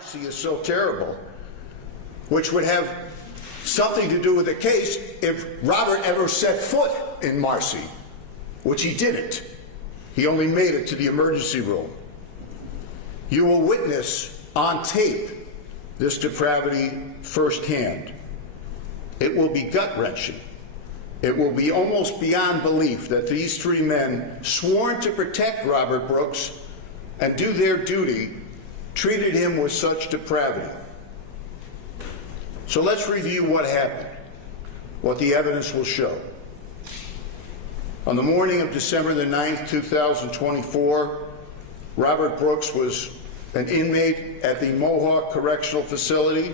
Marcy is so terrible, which would have something to do with the case if Robert ever set foot in Marcy, which he didn't. He only made it to the emergency room. You will witness on tape this depravity firsthand. It will be gut-wrenching. It will be almost beyond belief that these three men, sworn to protect Robert Brooks and do their duty, treated him with such depravity. So let's review what happened, what the evidence will show. On the morning of December the 9th, 2024, Robert Brooks was an inmate at the Mohawk Correctional Facility.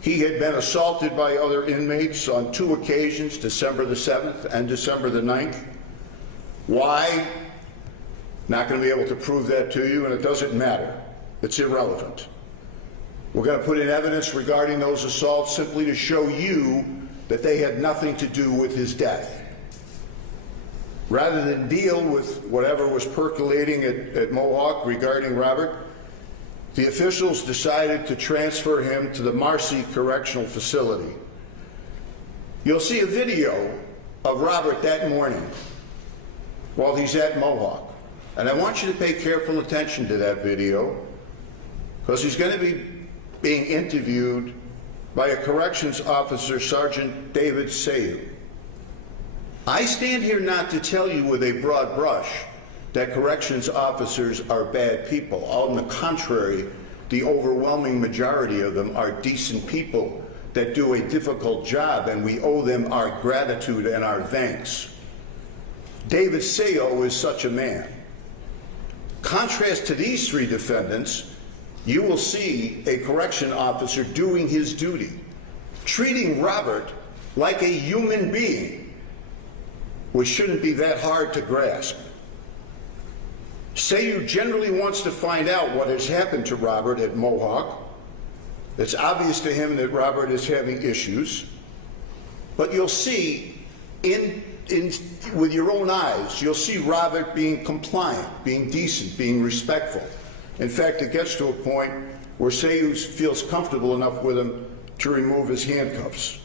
He had been assaulted by other inmates on two occasions, December the 7th and December the 9th. Why? Not going to be able to prove that to you, and it doesn't matter. It's irrelevant. We're going to put in evidence regarding those assaults simply to show you that they had nothing to do with his death. Rather than deal with whatever was percolating at Mohawk regarding Robert, the officials decided to transfer him to the Marcy Correctional Facility. You'll see a video of Robert that morning while he's at Mohawk. And I want you to pay careful attention to that video because he's going to be being interviewed by a corrections officer, Sergeant David Kingsley. I stand here not to tell you with a broad brush that corrections officers are bad people. On the contrary, the overwhelming majority of them are decent people that do a difficult job, and we owe them our gratitude and our thanks. David Kingsley is such a man. Contrast to these three defendants, you will see a correction officer doing his duty, treating Robert like a human being, which shouldn't be that hard to grasp. Kingsley generally wants to find out what has happened to Robert at Mohawk. It's obvious to him that Robert is having issues, but you'll see with your own eyes, you'll see Robert being compliant, being decent, being respectful. In fact, it gets to a point where Kingsley feels comfortable enough with him to remove his handcuffs.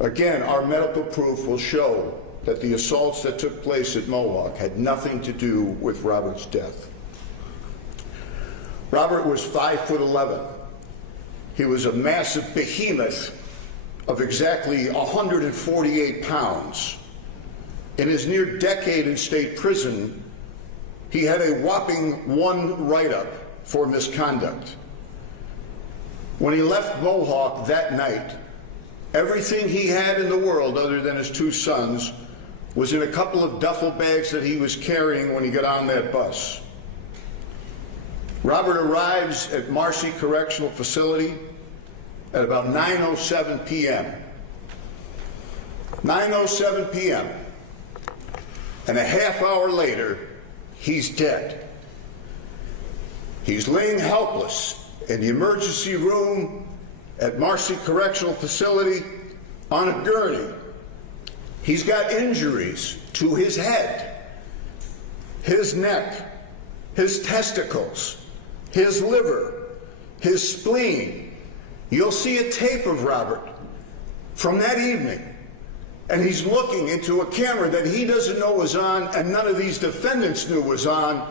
Again, our medical proof will show that the assaults that took place at Mohawk had nothing to do with Robert's death. Robert was 5'11". He was a massive behemoth of exactly 148 pounds. In his near decade in state prison, he had a whopping 1 write-up for misconduct. When he left Mohawk that night, everything he had in the world other than his 2 sons was in a couple of duffel bags that he was carrying when he got on that bus. Robert arrives at Marcy Correctional Facility at about 9:07 p.m. 9:07 p.m. And a half hour later, he's dead. He's laying helpless in the emergency room at Marcy Correctional Facility on a gurney. He's got injuries to his head, his neck, his testicles, his liver, his spleen. You'll see a tape of Robert from that evening, and he's looking into a camera that he doesn't know was on and none of these defendants knew was on,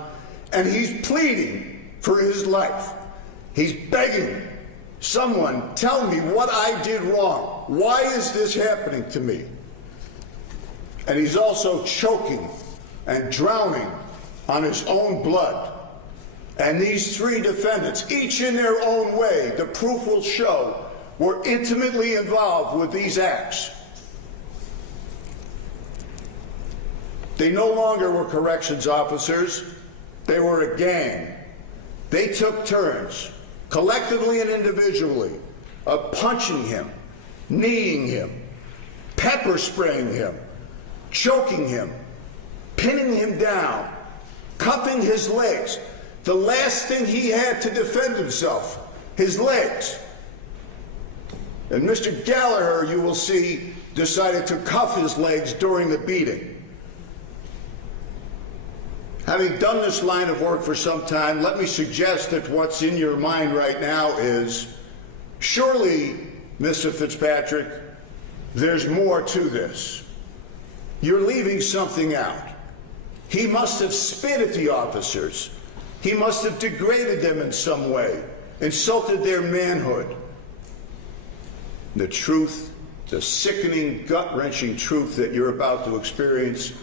and he's pleading for his life. He's begging, someone tell me what I did wrong. Why is this happening to me? And he's also choking and drowning on his own blood. And these 3 defendants, each in their own way, the proof will show, were intimately involved with these acts. They no longer were corrections officers, they were a gang. They took turns, collectively and individually, of punching him, kneeing him, pepper spraying him, choking him, pinning him down, cuffing his legs. The last thing he had to defend himself, his legs. And Mr. Gallagher, you will see, decided to cuff his legs during the beating. Having done this line of work for some time, let me suggest that what's in your mind right now is, surely, Mr. Fitzpatrick, there's more to this. You're leaving something out. He must have spit at the officers. He must have degraded them in some way, insulted their manhood. The truth, the sickening, gut-wrenching truth that you're about to experience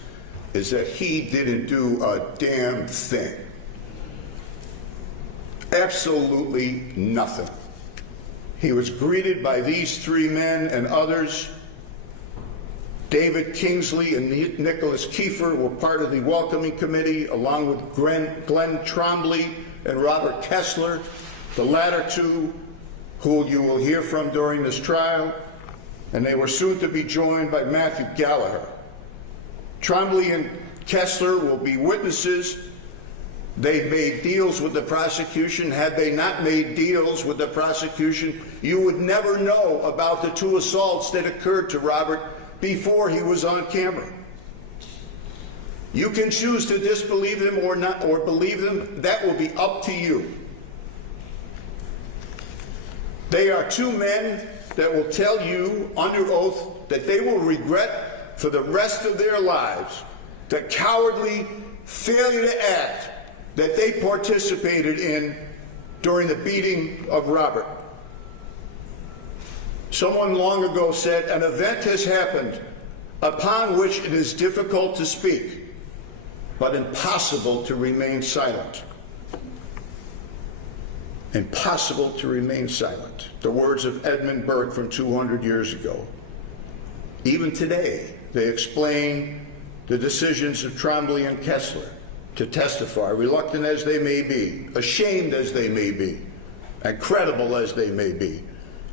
is that he didn't do a damn thing. Absolutely nothing. He was greeted by these three men and others. David Kingsley and Nicholas Kefir were part of the welcoming committee, along with Glenn Trombley and Robert Kessler, the latter two who you will hear from during this trial, and they were soon to be joined by Matthew Gallagher. Trombley and Kessler will be witnesses. They've made deals with the prosecution. Had they not made deals with the prosecution, you would never know about the two assaults that occurred to Robert before he was on camera. You can choose to disbelieve them or not, or believe them. That will be up to you. They are two men that will tell you under oath that they will regret for the rest of their lives the cowardly failure to act that they participated in during the beating of Robert. Someone long ago said, an event has happened upon which it is difficult to speak, but impossible to remain silent. Impossible to remain silent. The words of Edmund Burke from 200 years ago. Even today, they explain the decisions of Trombley and Kessler to testify, reluctant as they may be, ashamed as they may be, and credible as they may be,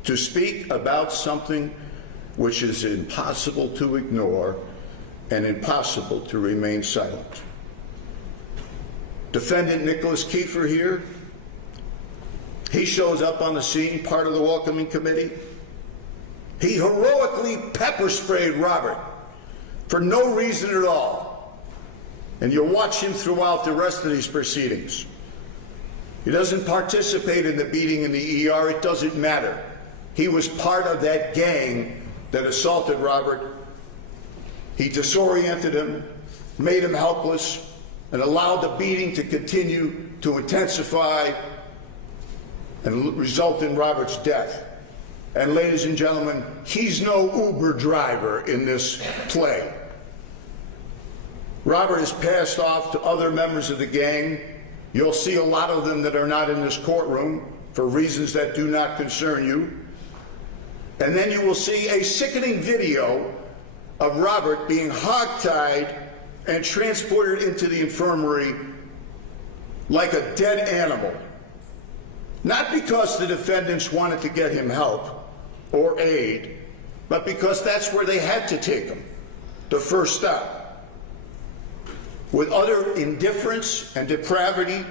to speak about something which is impossible to ignore and impossible to remain silent. Defendant Nicholas Kefir here, he shows up on the scene, part of the welcoming committee. He heroically pepper sprayed Robert for no reason at all. And you'll watch him throughout the rest of these proceedings. He doesn't participate in the beating in the ER. It doesn't matter. He was part of that gang that assaulted Robert. He disoriented him, made him helpless, and allowed the beating to continue to intensify and result in Robert's death. And ladies and gentlemen, he's no Uber driver in this play. Robert is passed off to other members of the gang. You'll see a lot of them that are not in this courtroom for reasons that do not concern you. And then you will see a sickening video of Robert being hogtied and transported into the infirmary like a dead animal. Not because the defendants wanted to get him help or aid, but because that's where they had to take him, the first stop. With utter indifference and depravity,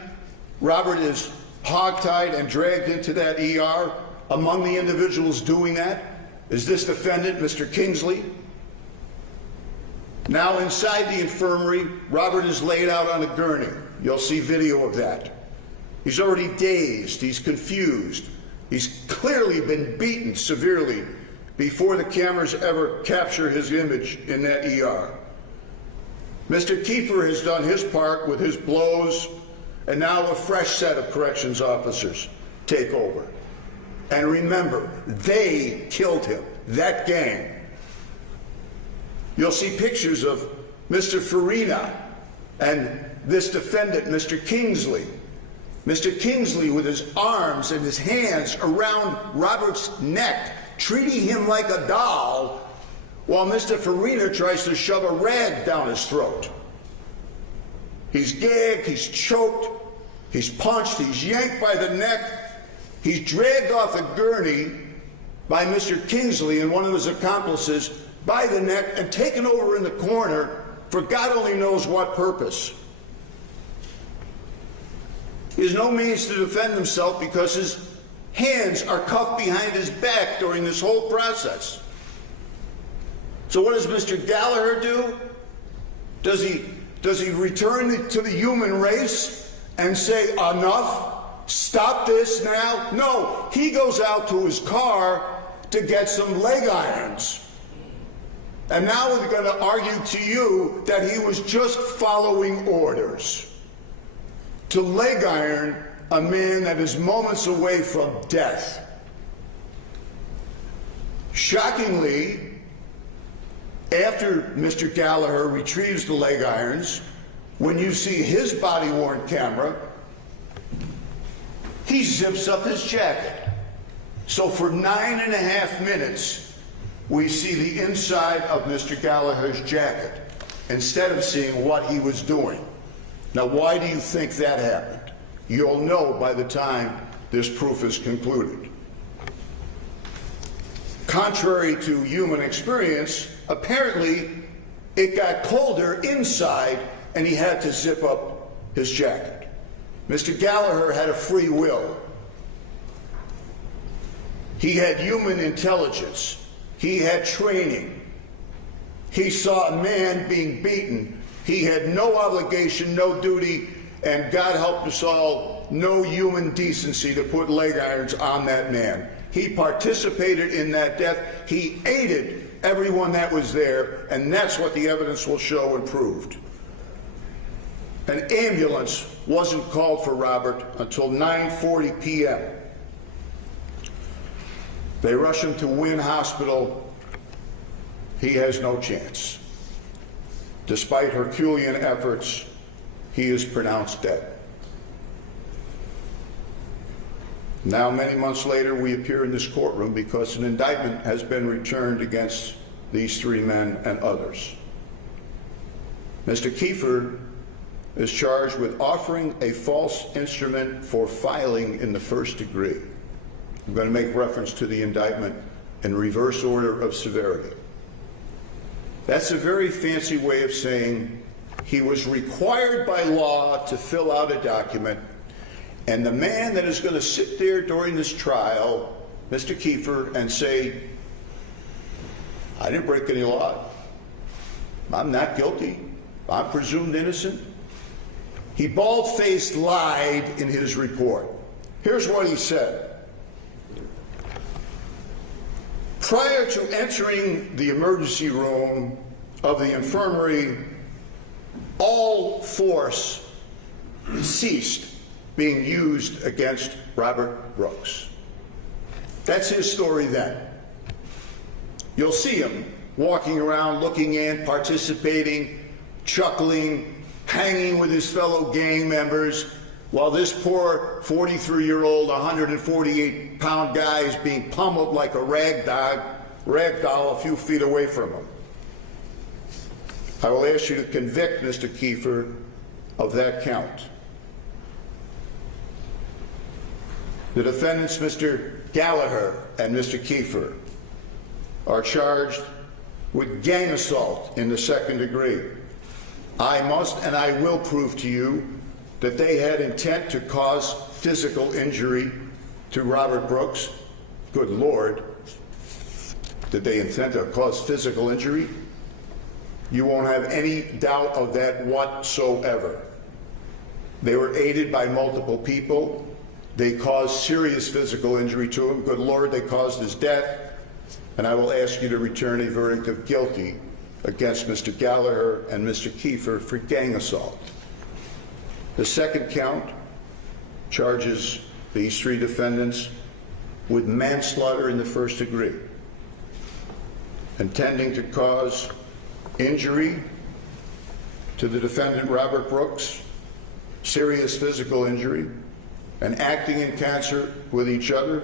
Robert is hogtied and dragged into that ER. Among the individuals doing that is this defendant, Mr. Kingsley. Now inside the infirmary, Robert is laid out on a gurney. You'll see video of that. He's already dazed, he's confused. He's clearly been beaten severely before the cameras ever capture his image in that ER. Mr. Kefir has done his part with his blows, and now a fresh set of corrections officers take over. And remember, they killed him, that gang. You'll see pictures of Mr. Fina and this defendant, Mr. Kingsley. Mr. Kingsley with his arms and his hands around Robert's neck, treating him like a doll, while Mr. Fina tries to shove a rag down his throat. He's gagged, he's choked, he's punched, he's yanked by the neck, he's dragged off a gurney by Mr. Kingsley and one of his accomplices by the neck and taken over in the corner for God only knows what purpose. He has no means to defend himself because his hands are cuffed behind his back during this whole process. So what does Mr. Gallagher do? Does he Does he return to the human race and say, enough? Stop this now? No, he goes out to his car to get some leg irons. And now we're going to argue to you that he was just following orders to leg iron a man that is moments away from death. Shockingly, after Mr. Gallagher retrieves the leg irons, when you see his body-worn camera, he zips up his jacket. So for 9.5 minutes, we see the inside of Mr. Gallagher's jacket instead of seeing what he was doing. Now, why do you think that happened? You'll know by the time this proof is concluded. Contrary to human experience, apparently it got colder inside and he had to zip up his jacket. Mr. Gallagher had a free will. He had human intelligence. He had training. He saw a man being beaten. He had no obligation, no duty, and God help us all, no human decency to put leg irons on that man. He participated in that death. He aided everyone that was there, and that's what the evidence will show and proved. An ambulance wasn't called for Robert until 9:40 p.m. They rush him to Wynn Hospital. He has no chance. Despite Herculean efforts, he is pronounced dead. Now, many months later, we appear in this courtroom because an indictment has been returned against these three men and others. Mr. Kefir is charged with offering a false instrument for filing in the first degree. I'm going to make reference to the indictment in reverse order of severity. That's a very fancy way of saying he was required by law to fill out a document, and the man that is going to sit there during this trial, Mr. Kefir, and say, I didn't break any law. I'm not guilty. I'm presumed innocent. He bald-faced lied in his report. Here's what he said. Prior to entering the emergency room of the infirmary, all force ceased being used against Robert Brooks. That's his story then. You'll see him walking around, looking in, participating, chuckling, hanging with his fellow gang members, while this poor 43-year-old, 148-pound guy is being pummeled like a rag doll a few feet away from him. I will ask you to convict Mr. Kefir of that count. The defendants, Mr. Gallagher and Mr. Kefir, are charged with gang assault in the second degree. I must and I will prove to you that they had intent to cause physical injury to Robert Brooks. Good Lord, did they intend to cause physical injury? You won't have any doubt of that whatsoever. They were aided by multiple people. They caused serious physical injury to him. Good Lord, they caused his death. And I will ask you to return a verdict of guilty against Mr. Gallagher and Mr. Kefir for gang assault. The second count charges these three defendants with manslaughter in the first degree, intending to cause injury to the defendant Robert Brooks, serious physical injury, and acting in concert with each other.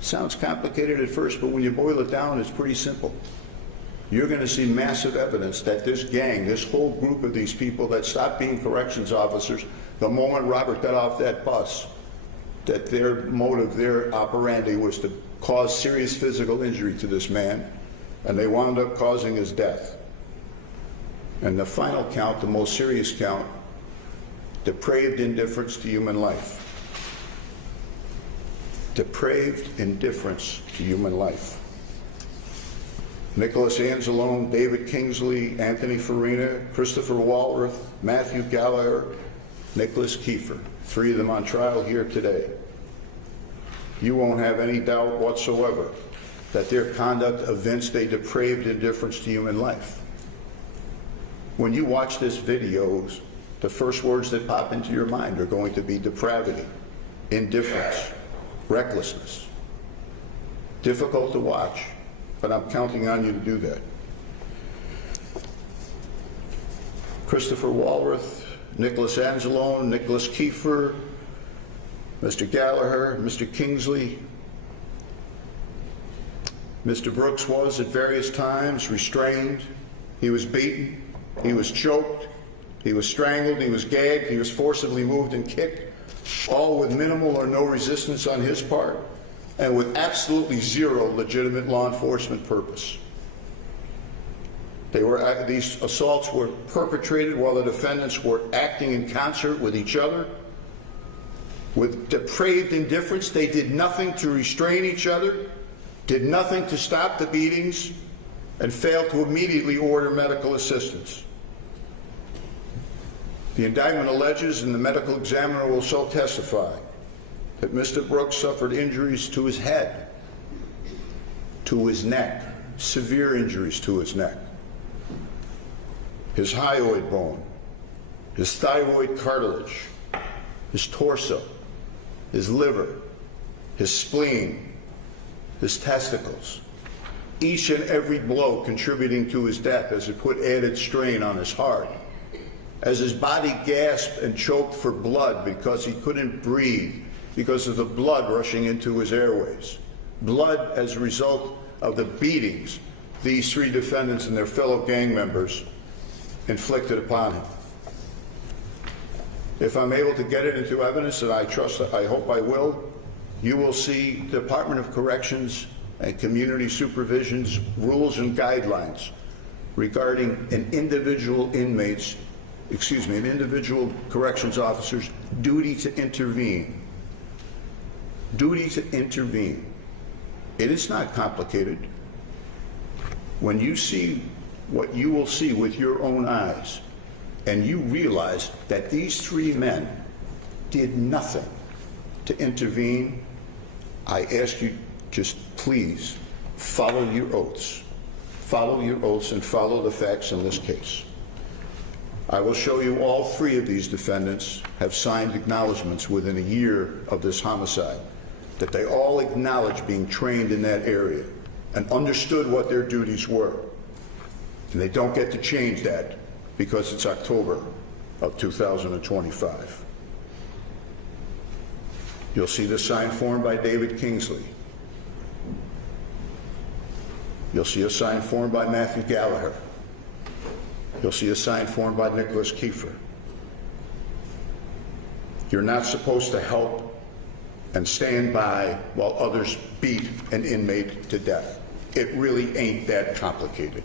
Sounds complicated at first, but when you boil it down, it's pretty simple. You're going to see massive evidence that this gang, this whole group of these people that stopped being corrections officers the moment Robert got off that bus, that their motive, their operandi was to cause serious physical injury to this man, and they wound up causing his death. And the final count, the most serious count, depraved indifference to human life. Depraved indifference to human life. Nicholas Anzalone, David Kingsley, Anthony Fina, Christopher Walworth, Matthew Gallagher, Nicholas Kefir. 3 of them on trial here today. You won't have any doubt whatsoever that their conduct evinced a depraved indifference to human life. When you watch this video, the first words that pop into your mind are going to be depravity, indifference, recklessness. Difficult to watch, but I'm counting on you to do that. Christopher Walworth, Nicholas Anzalone, Nicholas Kefir, Mr. Gallagher, Mr. Kingsley. Mr. Brooks was at various times restrained. He was beaten. He was choked. He was strangled. He was gagged. He was forcibly moved and kicked, all with minimal or no resistance on his part, and with absolutely zero legitimate law enforcement purpose. These assaults were perpetrated while the defendants were acting in concert with each other. With depraved indifference, they did nothing to restrain each other, did nothing to stop the beatings, and failed to immediately order medical assistance. The indictment alleges, and the medical examiner will so testify, that Mr. Brooks suffered injuries to his head, to his neck, severe injuries to his neck, his hyoid bone, his thyroid cartilage, his torso, his liver, his spleen, his testicles, each and every blow contributing to his death as it put added strain on his heart, as his body gasped and choked for blood because he couldn't breathe because of the blood rushing into his airways. Blood as a result of the beatings these 3 defendants and their fellow gang members inflicted upon him. If I'm able to get it into evidence, and I hope I will, you will see Department of Corrections and Community Supervision's rules and guidelines regarding an individual corrections officer's duty to intervene. Duty to intervene. It is not complicated. When you see what you will see with your own eyes, and you realize that these 3 men did nothing to intervene, I ask you, just please follow your oaths. Follow your oaths and follow the facts in this case. I will show you all 3 of these defendants have signed acknowledgments within a year of this homicide, that they all acknowledged being trained in that area and understood what their duties were. And they don't get to change that because it's October of 2025. You'll see the signed form by David Kingsley. You'll see a signed form by Matthew Gallagher. You'll see a signed form by Nicholas Kefir. You're not supposed to help and stand by while others beat an inmate to death. It really ain't that complicated.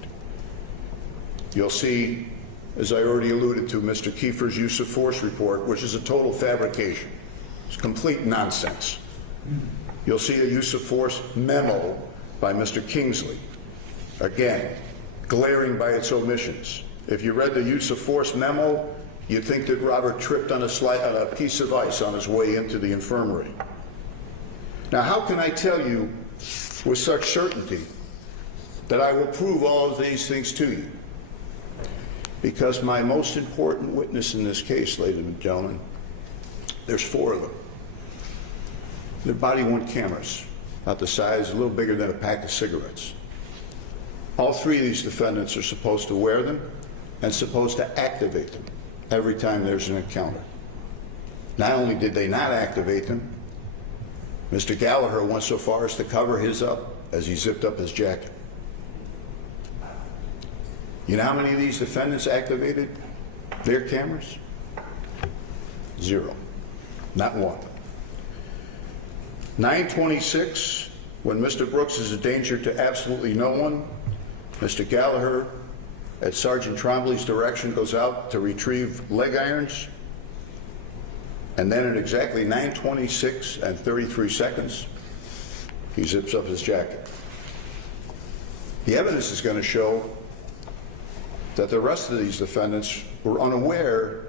You'll see, as I already alluded to, Mr. Kefir's use of force report, which is a total fabrication. It's complete nonsense. You'll see a use of force memo by Mr. Kingsley. Again, glaring by its omissions. If you read the use of force memo, you'd think that Robert tripped on a piece of ice on his way into the infirmary. Now, how can I tell you with such certainty that I will prove all of these things to you? Because my most important witness in this case, ladies and gentlemen, there's 4 of them. They're body-worn cameras, about the size, a little bigger than a pack of cigarettes. All 3 of these defendants are supposed to wear them and supposed to activate them every time there's an encounter. Not only did they not activate them, Mr. Gallagher went so far as to cover his up as he zipped up his jacket. You know how many of these defendants activated their cameras? 0. Not 1. 9:26, when Mr. Brooks is a danger to absolutely no one, Mr. Gallagher, at Sergeant Trombley's direction, goes out to retrieve leg irons, and then at exactly 9:26 and 33 seconds, he zips up his jacket. The evidence is going to show that the rest of these defendants were unaware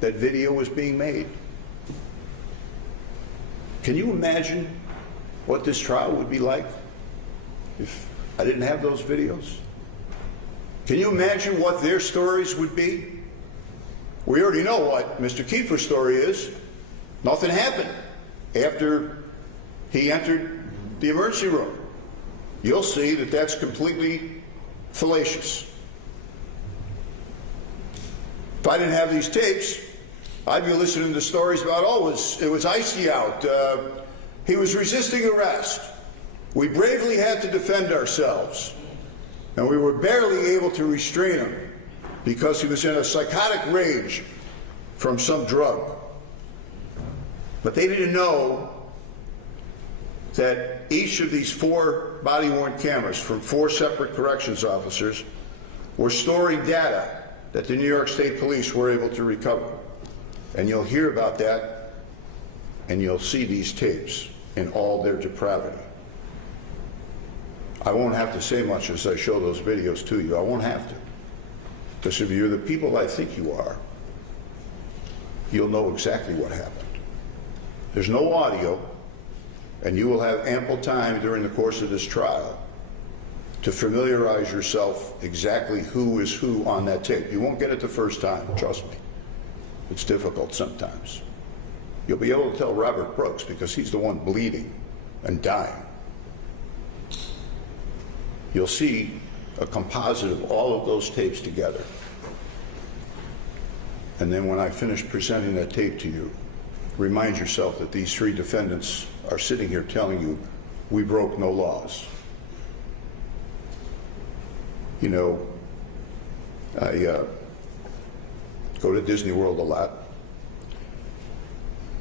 that video was being made. Can you imagine what this trial would be like if I didn't have those videos? Can you imagine what their stories would be? We already know what Mr. Kefir's story is. Nothing happened after he entered the emergency room. You'll see that that's completely fallacious. If I didn't have these tapes, I'd be listening to stories about, oh, it was icy out. He was resisting arrest. We bravely had to defend ourselves. And we were barely able to restrain him because he was in a psychotic rage from some drug. But they didn't know that each of these 4 body-worn cameras from 4 separate corrections officers were storing data that the New York State Police were able to recover. And you'll hear about that, and you'll see these tapes in all their depravity. I won't have to say much as I show those videos to you. I won't have to. Because if you're the people I think you are, you'll know exactly what happened. There's no audio, and you will have ample time during the course of this trial to familiarize yourself exactly who is who on that tape. You won't get it the first time, trust me. It's difficult sometimes. You'll be able to tell Robert Brooks because he's the one bleeding and dying. You'll see a composite of all of those tapes together. And then when I finish presenting that tape to you, remind yourself that these 3 defendants are sitting here telling you, we broke no laws. You know, I go to Disney World a lot.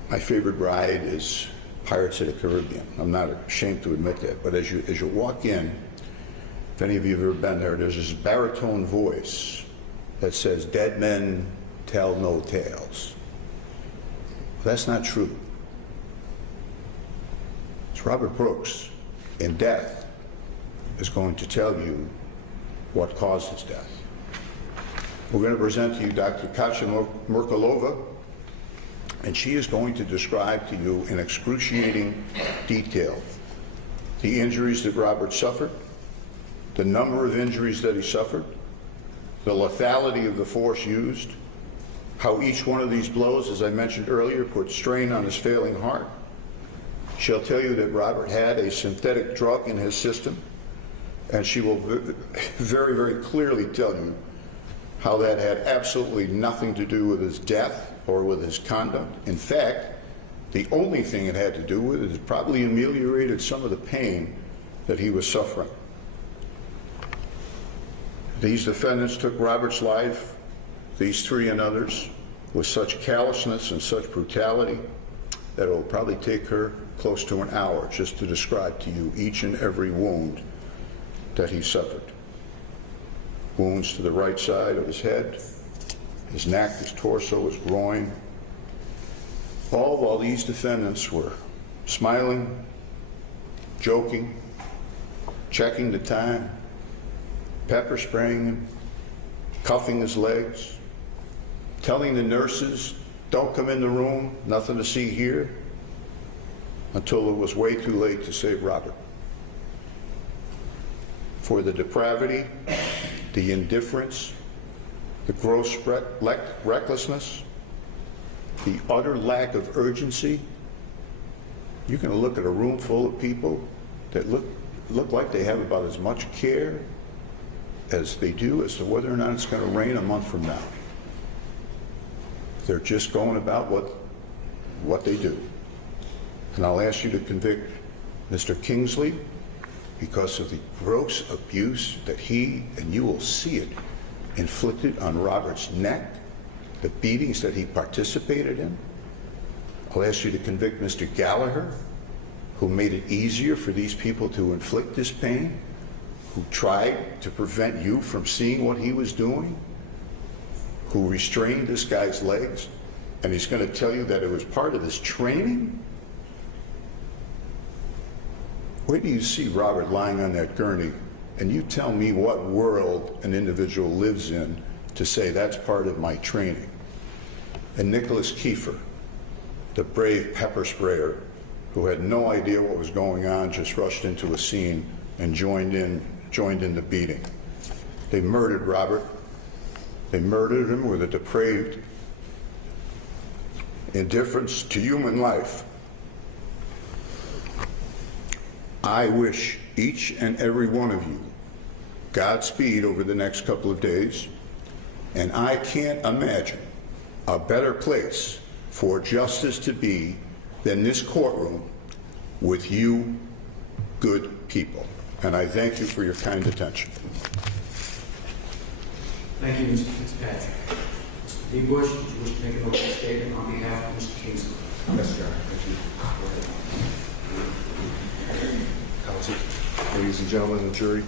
My favorite ride is Pirates of the Caribbean. I'm not ashamed to admit that, but as you walk in, if any of you have ever been there, there's this baritone voice that says, "Dead men tell no tales." That's not true. It's Robert Brooks in death is going to tell you what caused his death. We're going to present to you Dr. Katya Merkulova, and she is going to describe to you in excruciating detail the injuries that Robert suffered, the number of injuries that he suffered, the lethality of the force used, how each one of these blows, as I mentioned earlier, put strain on his failing heart. She'll tell you that Robert had a synthetic drug in his system, and she will very, very clearly tell you how that had absolutely nothing to do with his death or with his conduct. In fact, the only thing it had to do with it is probably ameliorated some of the pain that he was suffering. These defendants took Robert's life, these 3 and others, with such callousness and such brutality that it will probably take her close to an hour just to describe to you each and every wound that he suffered. Wounds to the right side of his head, his neck, his torso, his groin, all while these defendants were smiling, joking, checking the time, pepper spraying him, cuffing his legs, telling the nurses, "Don't come in the room, nothing to see here," until it was way too late to save Robert. For the depravity, the indifference, the gross recklessness, the utter lack of urgency, you can look at a room full of people that look like they have about as much care as they do as to whether or not it's going to rain a month from now. They're just going about what they do. And I'll ask you to convict Mr. Kingsley because of the gross abuse that he, and you will see it, inflicted on Robert's neck, the beatings that he participated in. I'll ask you to convict Mr. Gallagher, who made it easier for these people to inflict this pain, who tried to prevent you from seeing what he was doing, who restrained this guy's legs, and he's going to tell you that it was part of his training? Where do you see Robert lying on that gurney And you tell me what world an individual lives in to say that's part of my training. And Nicholas Kefir, the brave pepper sprayer who had no idea what was going on, just rushed into a scene and joined in the beating. They murdered Robert. They murdered him with a depraved indifference to human life. I wish each and every one of you Godspeed over the next couple of days, and I can't imagine a better place for justice to be than this courtroom with you good people. And I thank you for your kind attention. Thank you, Mr. Fitzpatrick. Mr. D. Bush, did you wish to make an opening statement on behalf of Mr. Kingsley? Yes, Your Honor. Thank you. Counsel, ladies and gentlemen of the jury.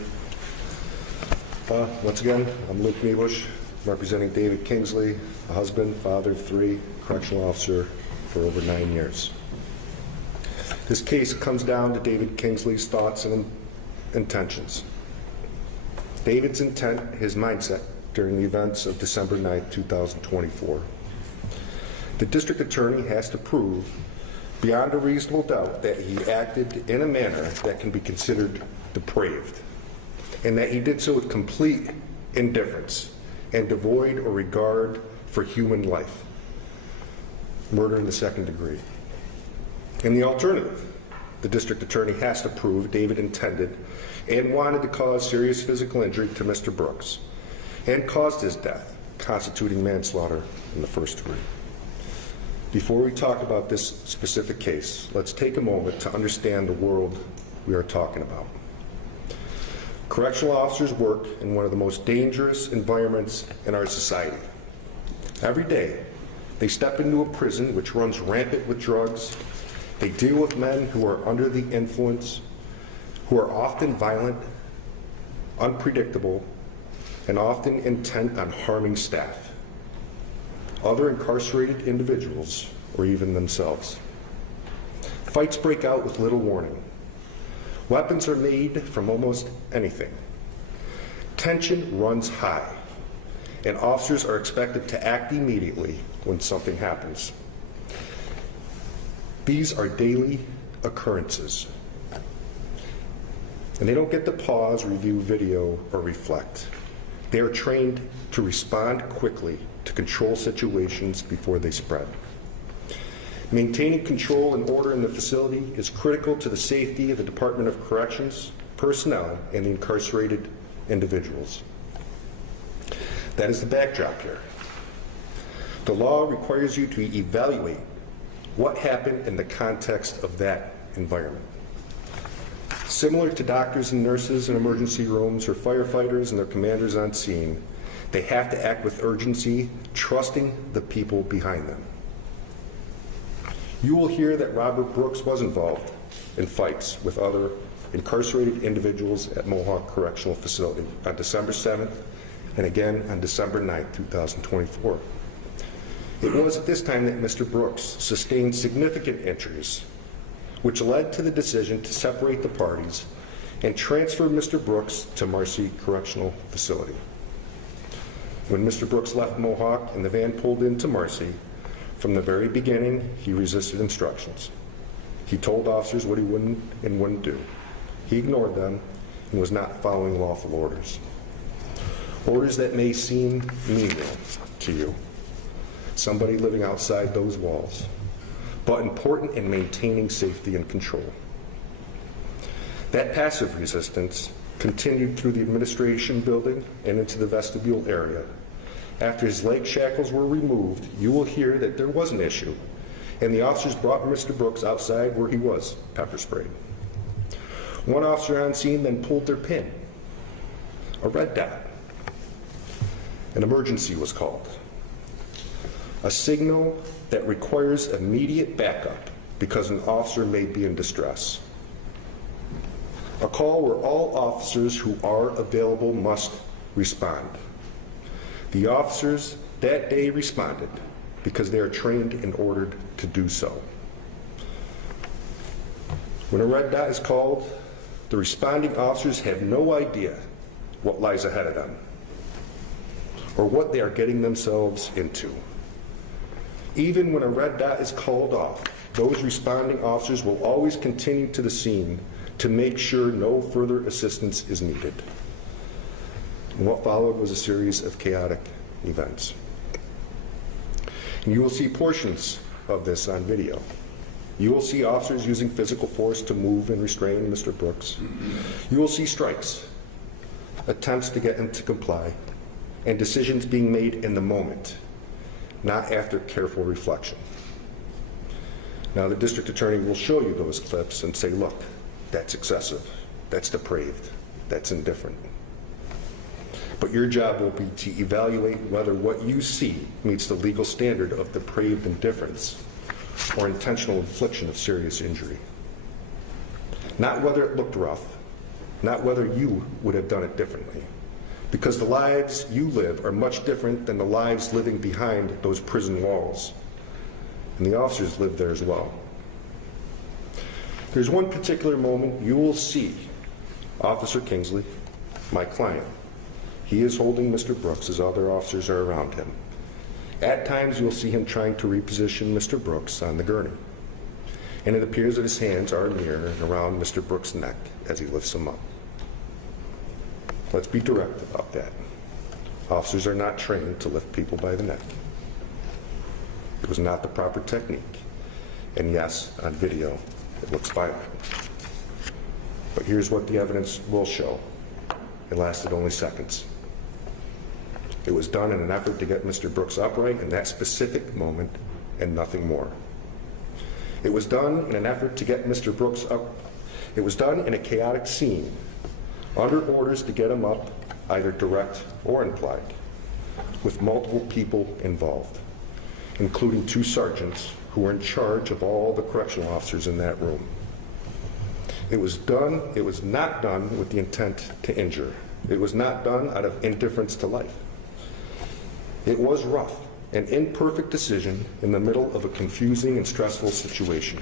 Once again, I'm Luke Mebush, representing David Kingsley, a husband, father of 3, correctional officer for over 9 years. This case comes down to David Kingsley's thoughts and intentions. David's intent, his mindset during the events of December 9th, 2024. The district attorney has to prove beyond a reasonable doubt that he acted in a manner that can be considered depraved, and that he did so with complete indifference and devoid or regard for human life. Murder in the second degree. In the alternative, the district attorney has to prove David intended and wanted to cause serious physical injury to Mr. Brooks and caused his death, constituting manslaughter in the first degree. Before we talk about this specific case, let's take a moment to understand the world we are talking about. Correctional officers work in one of the most dangerous environments in our society. Every day, they step into a prison which runs rampant with drugs. They deal with men who are under the influence, who are often violent, unpredictable, and often intent on harming staff, other incarcerated individuals, or even themselves. Fights break out with little warning. Weapons are made from almost anything. Tension runs high, and officers are expected to act immediately when something happens. These are daily occurrences, and they don't get to pause, review video, or reflect. They are trained to respond quickly to control situations before they spread. Maintaining control and order in the facility is critical to the safety of the Department of Corrections, personnel, and the incarcerated individuals. That is the backdrop here. The law requires you to evaluate what happened in the context of that environment. Similar to doctors and nurses in emergency rooms or firefighters and their commanders on scene, they have to act with urgency, trusting the people behind them. You will hear that Robert Brooks was involved in fights with other incarcerated individuals at Mohawk Correctional Facility on December 7th and again on December 9th, 2024. It was at this time that Mr. Brooks sustained significant injuries, which led to the decision to separate the parties and transfer Mr. Brooks to Marcy Correctional Facility. When Mr. Brooks left Mohawk and the van pulled into Marcy, from the very beginning, he resisted instructions. He told officers what he wouldn't and wouldn't do. He ignored them and was not following lawful orders. Orders that may seem menial to you, somebody living outside those walls, but important in maintaining safety and control. That passive resistance continued through the administration building and into the vestibule area. After his leg shackles were removed, you will hear that there was an issue, and the officers brought Mr. Brooks outside where he was pepper sprayed. One officer on scene then pulled their pin, a red dot. An emergency was called, a signal that requires immediate backup because an officer may be in distress. A call where all officers who are available must respond. The officers that day responded because they are trained and ordered to do so. When a red dot is called, The responding officers have no idea what lies ahead of them or what they are getting themselves into. Even when a red dot is called off, those responding officers will always continue to the scene to make sure no further assistance is needed. And what followed was a series of chaotic events. And you will see portions of this on video. You will see officers using physical force to move and restrain Mr. Brooks. You will see strikes, attempts to get him to comply, and decisions being made in the moment, not after careful reflection. Now, the district attorney will show you those clips and say, look, that's excessive, that's depraved, that's indifferent. But your job will be to evaluate whether what you see meets the legal standard of depraved indifference or intentional infliction of serious injury. Not whether it looked rough, not whether you would have done it differently, because the lives you live are much different than the lives living behind those prison walls, and the officers live there as well. There's one particular moment you will see Officer Kingsley, my client. He is holding Mr. Brooks as other officers are around him. At times, you'll see him trying to reposition Mr. Brooks on the gurney. And it appears that his hands are near and around Mr. Brooks' neck as he lifts him up. Let's be direct about that. Officers are not trained to lift people by the neck. It was not the proper technique. And yes, on video, it looks violent. But here's what the evidence will show. It lasted only seconds. It was done in an effort to get Mr. Brooks upright in that specific moment and nothing more. It was done in an effort to get Mr. Brooks up. It was done in a chaotic scene, under orders to get him up, either direct or implied, with multiple people involved, including 2 sergeants who were in charge of all the correctional officers in that room. It was not done with the intent to injure. It was not done out of indifference to life. It was rough, an imperfect decision in the middle of a confusing and stressful situation.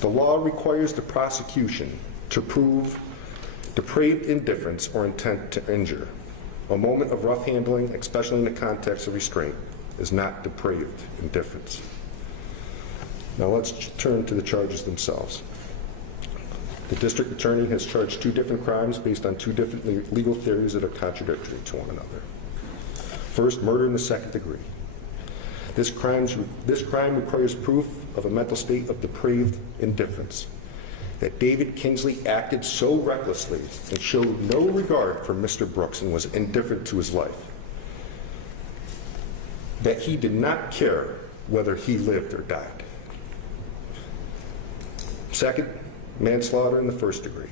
The law requires the prosecution to prove depraved indifference or intent to injure. A moment of rough handling, especially in the context of restraint, is not depraved indifference. Now let's turn to the charges themselves. The district attorney has charged 2 different crimes based on 2 different legal theories that are contradictory to one another. First, murder in the 2nd degree. This crime requires proof of a mental state of depraved indifference, that David Kingsley acted so recklessly and showed no regard for Mr. Brooks and was indifferent to his life, that he did not care whether he lived or died. Second, manslaughter in the 1st degree.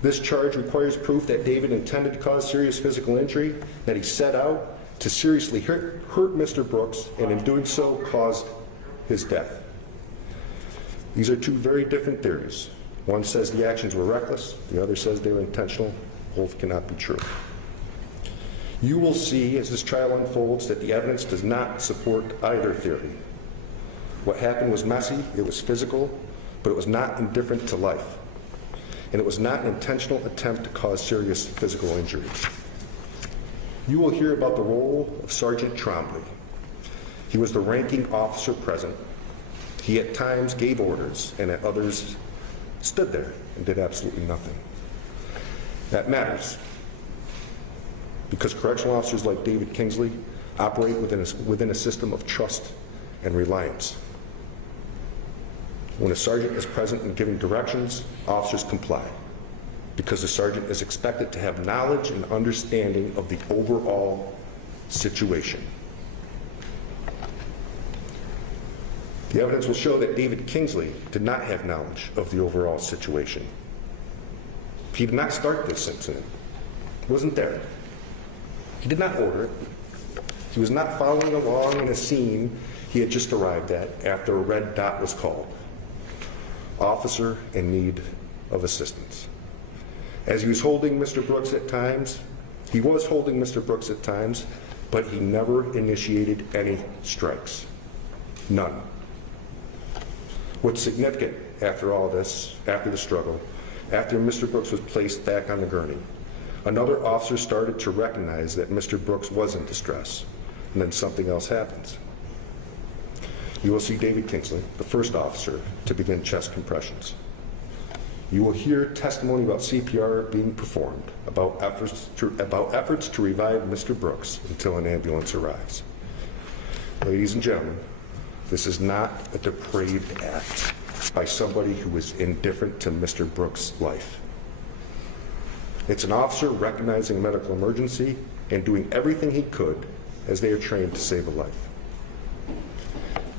This charge requires proof that David intended to cause serious physical injury, that he set out to seriously hurt Mr. Brooks, and in doing so caused his death. These are 2 very different theories. One says the actions were reckless, the other says they were intentional. Both cannot be true. You will see as this trial unfolds that the evidence does not support either theory. What happened was messy, it was physical, but it was not indifferent to life. And it was not an intentional attempt to cause serious physical injury. You will hear about the role of Sergeant Trombley. He was the ranking officer present. He at times gave orders, and at others stood there and did absolutely nothing. That matters, because correctional officers like David Kingsley operate within a system of trust and reliance. When a sergeant is present and giving directions, officers comply, because the sergeant is expected to have knowledge and understanding of the overall situation. The evidence will show that David Kingsley did not have knowledge of the overall situation. He did not start this incident. He wasn't there. He did not order it. He was not following along in a scene he had just arrived at after a red dot was called. Officer in need of assistance. As he was holding Mr. Brooks at times, but he never initiated any strikes. None. What's significant after all this, after the struggle, after Mr. Brooks was placed back on the gurney, another officer started to recognize that Mr. Brooks was in distress, and then something else happens. You will see David Kingsley, the first officer, to begin chest compressions. You will hear testimony about CPR being performed, about efforts to revive Mr. Brooks until an ambulance arrives. Ladies and gentlemen, this is not a depraved act by somebody who is indifferent to Mr. Brooks' life. It's an officer recognizing a medical emergency and doing everything he could as they are trained to save a life.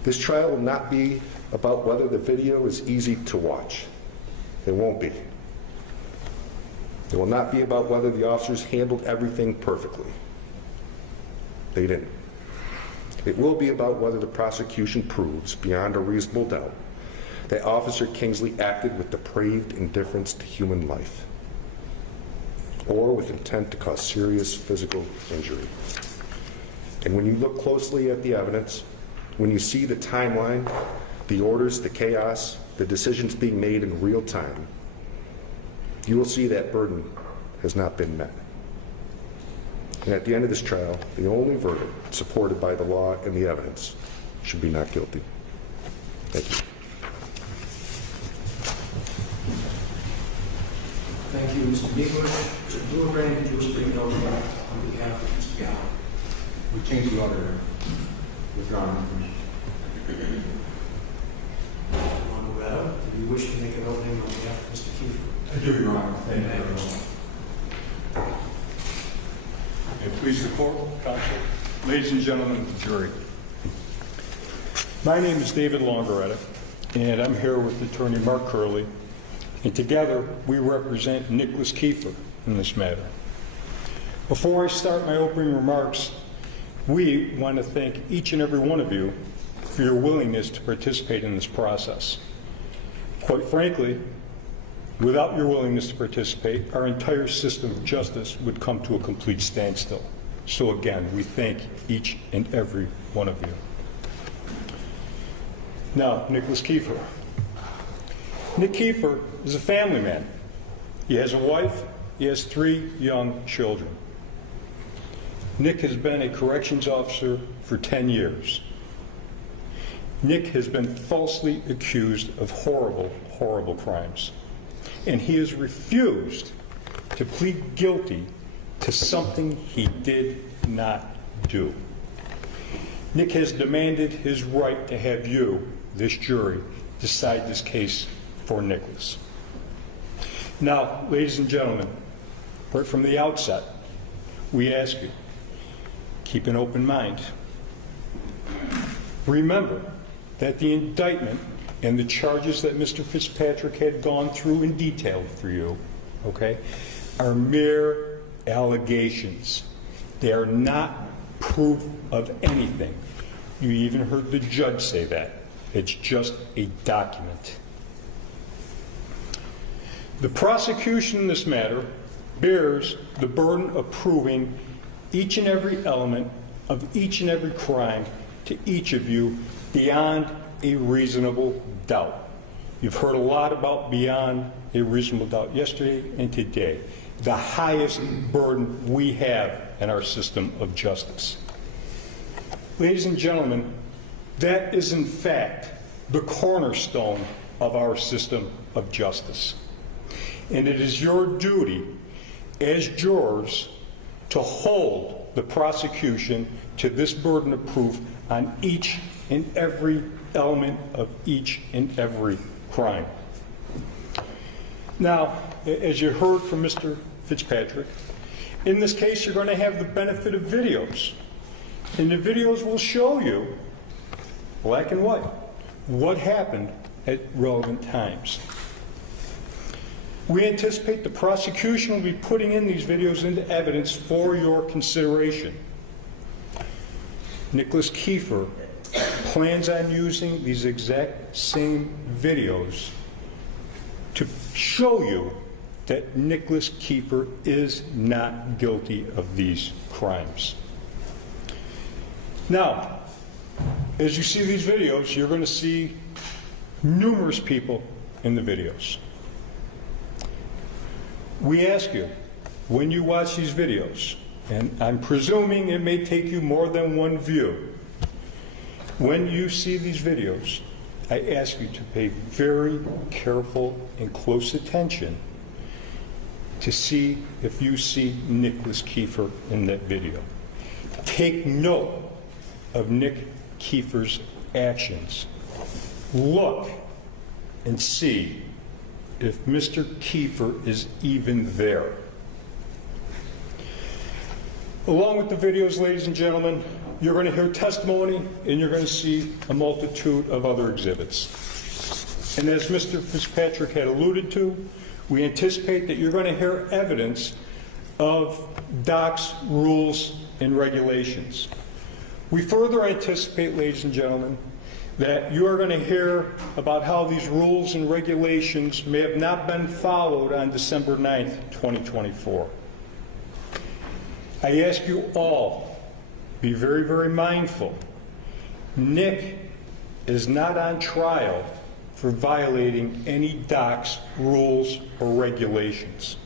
This trial will not be about whether the video is easy to watch. It won't be. It will not be about whether the officers handled everything perfectly. They didn't. It will be about whether the prosecution proves, beyond a reasonable doubt, that Officer Kingsley acted with depraved indifference to human life, or with intent to cause serious physical injury. And when you look closely at the evidence, when you see the timeline, the orders, the chaos, the decisions being made in real time, you will see that burden has not been met. And at the end of this trial, the only verdict supported by the law and the evidence should be not guilty. Thank you. Thank you, Mr. Nicholas. Mr. Brewer, did you wish to bring it over on behalf of Mr. Gallagher? We change the order, withdrawn. Do you wish to make an opening on behalf of Mr. Kefir? I do, Your Honor. Thank you, everyone. May it please the court, counsel, ladies and gentlemen of the jury. My name is David Longaretta, and I'm here with Attorney Mark Curley, and together we represent Nicholas Kefir in this matter. Before I start my opening remarks, we want to thank each and every one of you for your willingness to participate in this process. Quite frankly, without your willingness to participate, our entire system of justice would come to a complete standstill. So again, we thank each and every one of you. Now, Nicholas Kefir. Nick Kefir is a family man. He has a wife, he has 3 young children. Nick has been a corrections officer for 10 years. Nick has been falsely accused of horrible, horrible crimes. And he has refused to plead guilty to something he did not do. Nick has demanded his right to have you, this jury, decide this case for Nicholas. Now, ladies and gentlemen, right from the outset, we ask you, keep an open mind. Remember that the indictment and the charges that Mr. Fitzpatrick had gone through in detail for you, okay, are mere allegations. They are not proof of anything. You even heard the judge say that. It's just a document. The prosecution in this matter bears the burden of proving each and every element of each and every crime to each of you beyond a reasonable doubt. You've heard a lot about beyond a reasonable doubt yesterday and today. The highest burden we have in our system of justice. Ladies and gentlemen, that is in fact the cornerstone of our system of justice. And it is your duty as jurors to hold the prosecution to this burden of proof on each and every element of each and every crime. Now, as you heard from Mr. Fitzpatrick, in this case you're going to have the benefit of videos. And the videos will show you, black and white, what happened at relevant times. We anticipate the prosecution will be putting in these videos into evidence for your consideration. Nicholas Kefir plans on using these exact same videos to show you that Nicholas Kefir is not guilty of these crimes. Now, as you see these videos, you're going to see numerous people in the videos. We ask you, when you watch these videos, and I'm presuming it may take you more than one view, when you see these videos, I ask you to pay very careful and close attention to see if you see Nicholas Kefir in that video. Take note of Nick Kefir's actions. Look and see if Mr. Kefir is even there. Along with the videos, ladies and gentlemen, you're going to hear testimony and you're going to see a multitude of other exhibits. And as Mr. Fitzpatrick had alluded to, we anticipate that you're going to hear evidence of DOC's rules and regulations. We further anticipate, ladies and gentlemen, that you are going to hear about how these rules and regulations may have not been followed on December 9th, 2024. I ask you all, be very, very mindful. Nick is not on trial for violating any DOC's rules or regulations.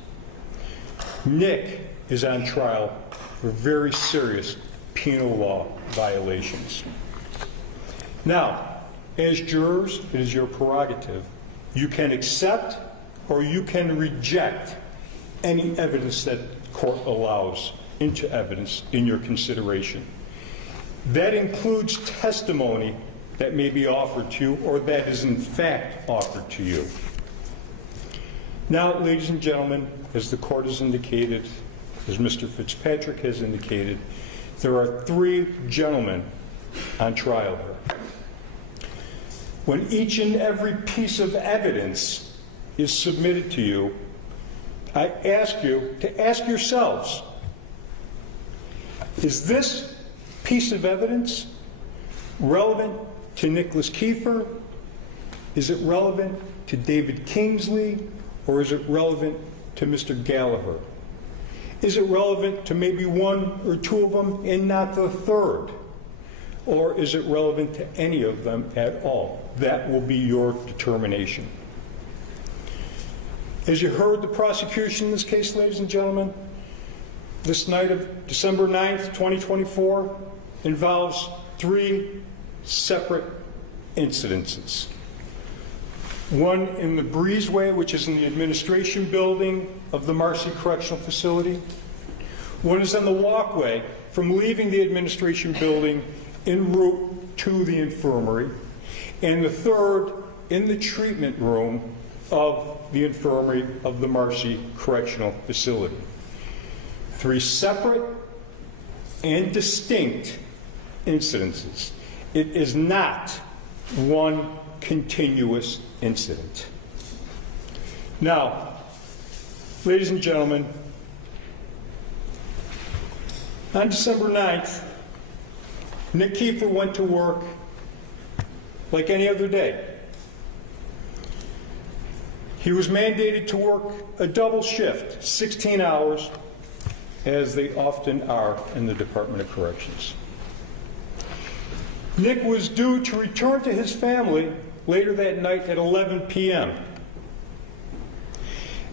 Nick is on trial for very serious penal law violations. Now, as jurors, it is your prerogative. You can accept or you can reject any evidence that the court allows into evidence in your consideration. That includes testimony that may be offered to you or that is in fact offered to you. Now, ladies and gentlemen, as the court has indicated, as Mr. Fitzpatrick has indicated, there are three gentlemen on trial here. When each and every piece of evidence is submitted to you, I ask you to ask yourselves, is this piece of evidence relevant to Nicholas Kefir? Is it relevant to David Kingsley? Or is it relevant to Mr. Gallagher? Is it relevant to maybe one or two of them and not the third? Or is it relevant to any of them at all? That will be your determination. As you heard the prosecution in this case, ladies and gentlemen, this night of December 9th, 2024 involves three separate incidences. One in the breezeway, which is in the administration building of the Marcy Correctional Facility. One is on the walkway from leaving the administration building en route to the infirmary. And the third in the treatment room of the infirmary of the Marcy Correctional Facility. Three separate and distinct incidences. It is not one continuous incident. Now, ladies and gentlemen, on December 9th, Nick Kefir went to work like any other day. He was mandated to work a double shift, 16 hours, as they often are in the Department of Corrections. Nick was due to return to his family later that night at 11 p.m.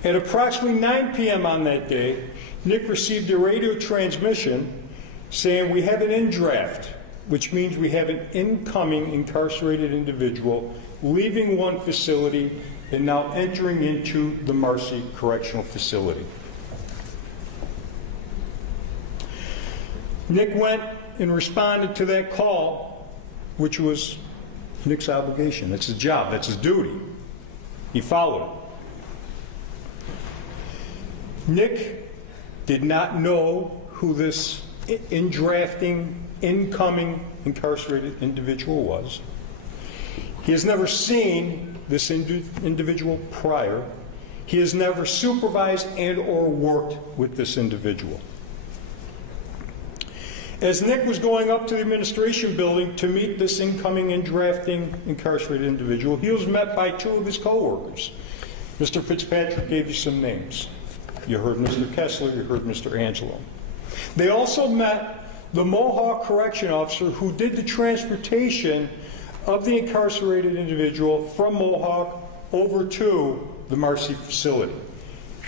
At approximately 9 p.m. on that day, Nick received a radio transmission saying, "We have an in-draft," which means we have an incoming incarcerated individual leaving one facility and now entering into the Marcy Correctional Facility. Nick went and responded to that call, which was Nick's obligation. That's his job. That's his duty. He followed it. Nick did not know who this in-drafting, incoming incarcerated individual was. He has never seen this individual prior. He has never supervised and or worked with this individual. As Nick was going up to the administration building to meet this incoming and drafting incarcerated individual, he was met by two of his co-workers. Mr. Fitzpatrick gave you some names. You heard Mr. Kessler, you heard Mr. Angelo. They also met the Mohawk correction officer who did the transportation of the incarcerated individual from Mohawk over to the Marcy facility.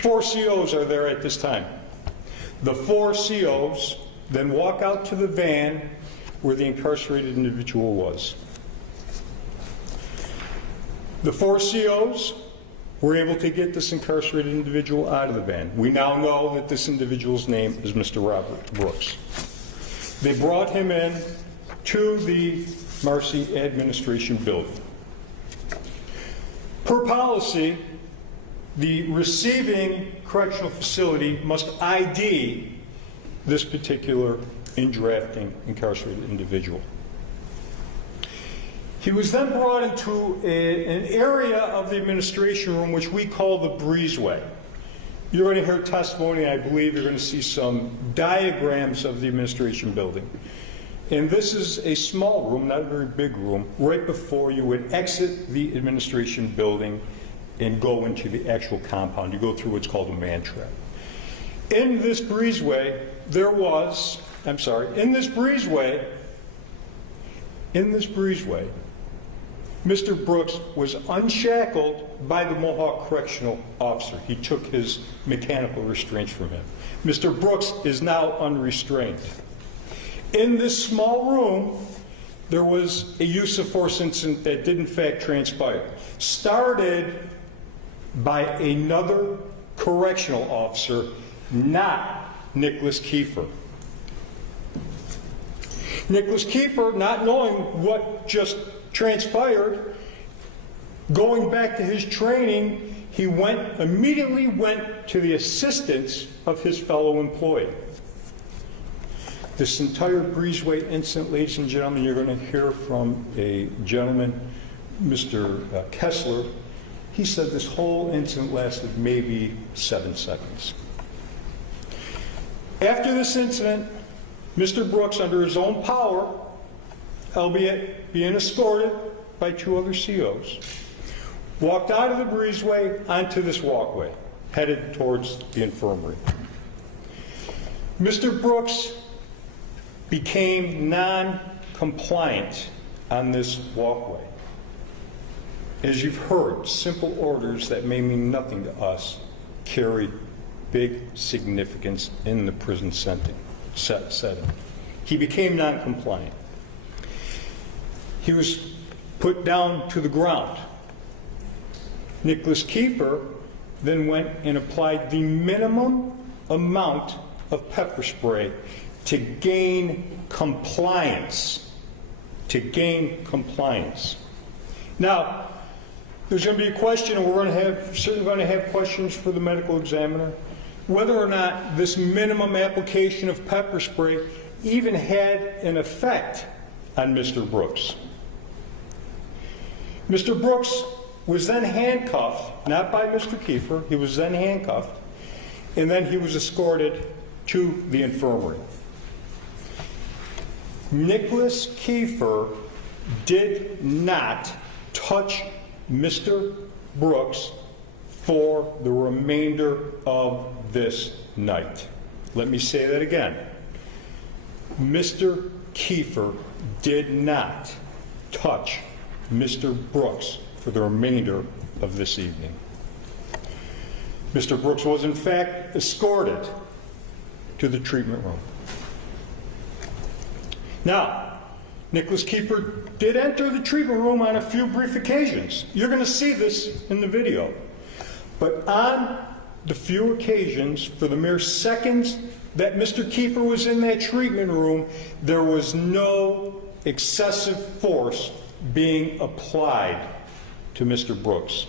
4 COs are there at this time. The 4 COs then walk out to the van where the incarcerated individual was. The 4 COs were able to get this incarcerated individual out of the van. We now know that this individual's name is Mr. Robert Brooks. They brought him in to the Marcy administration building. Per policy, the receiving correctional facility must ID this particular in-drafting incarcerated individual. He was then brought into an area of the administration room which we call the breezeway. You're going to hear testimony, and I believe you're going to see some diagrams of the administration building. And this is a small room, not a very big room, right before you would exit the administration building and go into the actual compound. You go through what's called a man trap. In this breezeway, Mr. Brooks was unshackled by the Mohawk correctional officer. He took his mechanical restraints from him. Mr. Brooks is now unrestrained. In this small room, there was a use of force incident that did in fact transpire. Started by another correctional officer, not Nicholas Kefir. Nicholas Kefir, not knowing what just transpired, going back to his training, he immediately went to the assistance of his fellow employee. This entire breezeway incident, ladies and gentlemen, you're going to hear from a gentleman, Mr. Kessler. He said this whole incident lasted maybe 7 seconds. After this incident, Mr. Brooks, under his own power, albeit being escorted by 2 other COs, walked out of the breezeway onto this walkway, headed towards the infirmary. Mr. Brooks became non-compliant on this walkway. As you've heard, simple orders that may mean nothing to us carry big significance in the prison setting. He became non-compliant. He was put down to the ground. Nicholas Kefir then went and applied the minimum amount of pepper spray to gain compliance. Now, there's going to be a question, and we're certainly going to have questions for the medical examiner, whether or not this minimum application of pepper spray even had an effect on Mr. Brooks. Mr. Brooks was then handcuffed, not by Mr. Kefir, he was then handcuffed, and then he was escorted to the infirmary. Nicholas Kefir did not touch Mr. Brooks for the remainder of this night. Let me say that again. Mr. Kefir did not touch Mr. Brooks for the remainder of this evening. Mr. Brooks was in fact escorted to the treatment room. Now, Nicholas Kefir did enter the treatment room on a few brief occasions. You're going to see this in the video. But on the few occasions, for the mere seconds that Mr. Kefir was in that treatment room, there was no excessive force being applied to Mr. Brooks.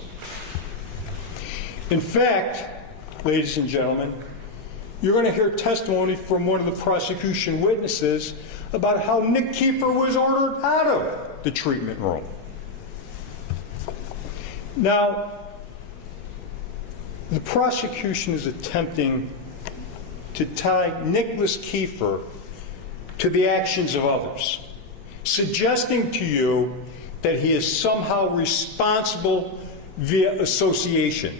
In fact, ladies and gentlemen, you're going to hear testimony from one of the prosecution witnesses about how Nick Kefir was ordered out of the treatment room. Now, the prosecution is attempting to tie Nicholas Kefir to the actions of others, suggesting to you that he is somehow responsible via association.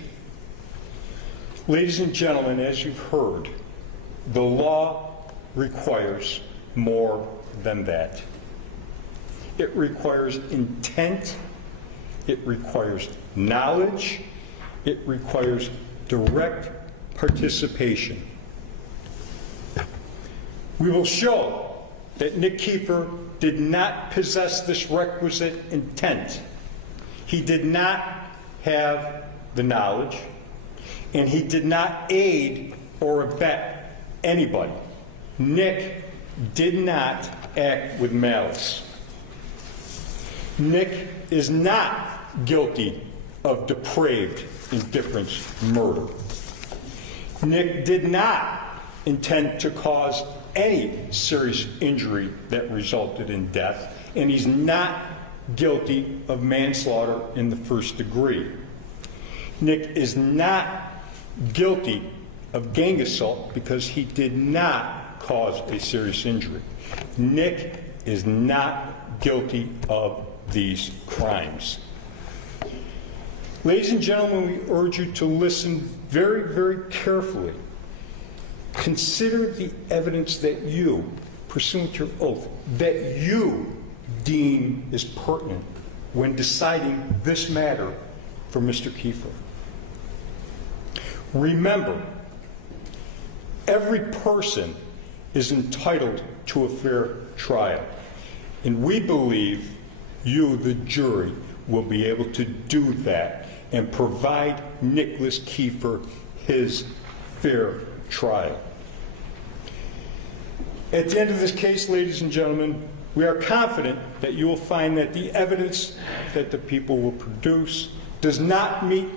Ladies and gentlemen, as you've heard, the law requires more than that. It requires intent it requires knowledge, it requires direct participation. We will show that Nick Kefir did not possess this requisite intent. He did not have the knowledge, and he did not aid or abet anybody. Nick did not act with malice. Nick is not guilty of depraved indifference murder. Nick did not intend to cause any serious injury that resulted in death, and he's not guilty of manslaughter in the first degree. Nick is not guilty of gang assault because he did not cause a serious injury. Nick is not guilty of these crimes. Ladies and gentlemen, we urge you to listen very, very carefully. Consider the evidence that you, pursuant to your oath, that you deem is pertinent when deciding this matter for Mr. Kefir. Remember, every person is entitled to a fair trial, and we believe you, the jury, will be able to do that and provide Nicholas Kefir his fair trial. At the end of this case, ladies and gentlemen, we are confident that you will find that the evidence that the people will produce does not meet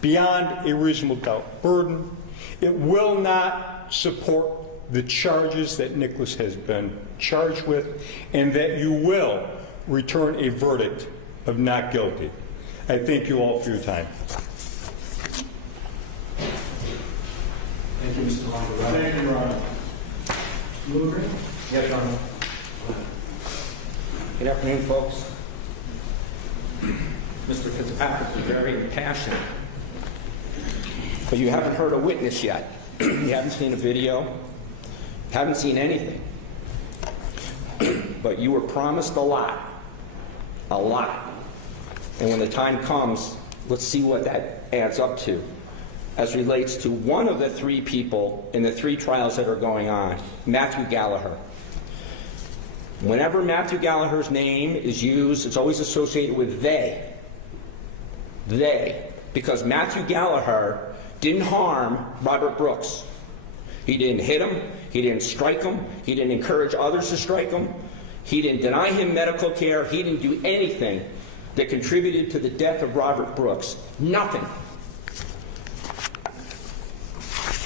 beyond a reasonable doubt burden. It will not support the charges that Nicholas has been charged with, and that you will return a verdict of not guilty. I thank you all for your time. Thank you, Mr. Gallagher. Thank you, Your Honor. You agree? Yes, Your Honor. Good afternoon, folks. Mr. Fitzpatrick is very impassioned, but you haven't heard a witness yet. You haven't seen a video, haven't seen anything. But you were promised a lot. And when the time comes, let's see what that adds up to as relates to one of the three people in the three trials that are going on, Matthew Gallagher. Whenever Matthew Gallagher's name is used, it's always associated with they. They. Because Matthew Gallagher didn't harm Robert Brooks. He didn't hit him. He didn't strike him. He didn't encourage others to strike him. He didn't deny him medical care. He didn't do anything that contributed to the death of Robert Brooks. Nothing.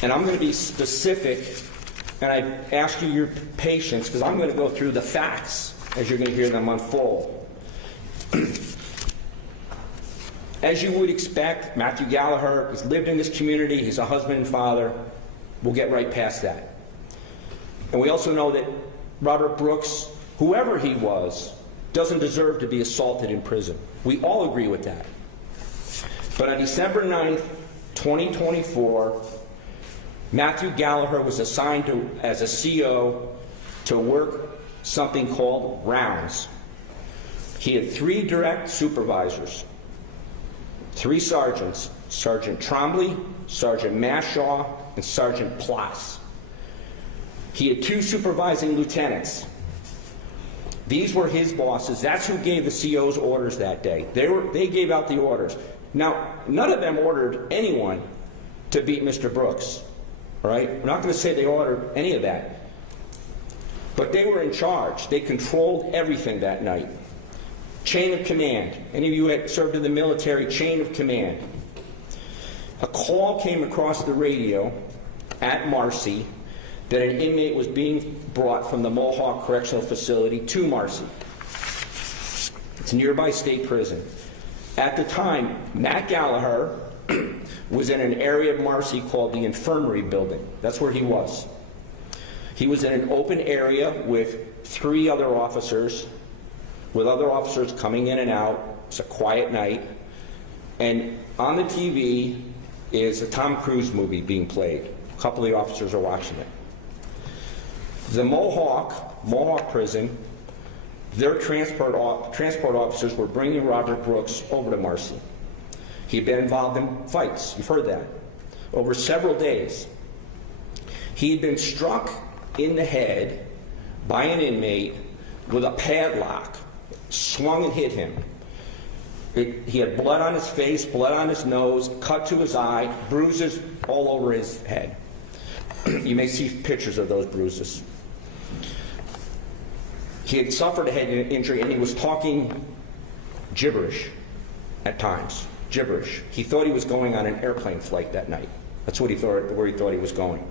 And I'm going to be specific, and I ask you your patience, because I'm going to go through the facts as you're going to hear them unfold. As you would expect, Matthew Gallagher has lived in this community. He's a husband and father. We'll get right past that. And we also know that Robert Brooks, whoever he was, doesn't deserve to be assaulted in prison. We all agree with that. But on December 9th, 2024, Matthew Gallagher was assigned as a CO to work something called rounds. He had 3 direct supervisors, 3 sergeants, Sergeant Trombley, Sergeant Mashaw, and Sergeant Ploss. He had 2 supervising lieutenants. These were his bosses. That's who gave the CO's orders that day. They gave out the orders. Now, none of them ordered anyone to beat Mr. Brooks. All right? We're not going to say they ordered any of that. But they were in charge. They controlled everything that night. Chain of command. Any of you had served in the military, chain of command. A call came across the radio at Marcy that an inmate was being brought from the Mohawk Correctional Facility to Marcy. It's a nearby state prison. At the time, Matt Gallagher was in an area of Marcy called the Infirmary Building. That's where he was. He was in an open area with 3 other officers, with other officers coming in and out. It's a quiet night. And on the TV is a Tom Cruise movie being played. A couple of the officers are watching it. The Mohawk prison, their transport officers were bringing Robert Brooks over to Marcy. He had been involved in fights. You've heard that. Over several days. He had been struck in the head by an inmate with a padlock, swung and hit him. He had blood on his face, blood on his nose, cut to his eye, bruises all over his head. You may see pictures of those bruises. He had suffered a head injury, and he was talking gibberish at times. Gibberish. He thought he was going on an airplane flight that night. That's what he thought, where he thought he was going.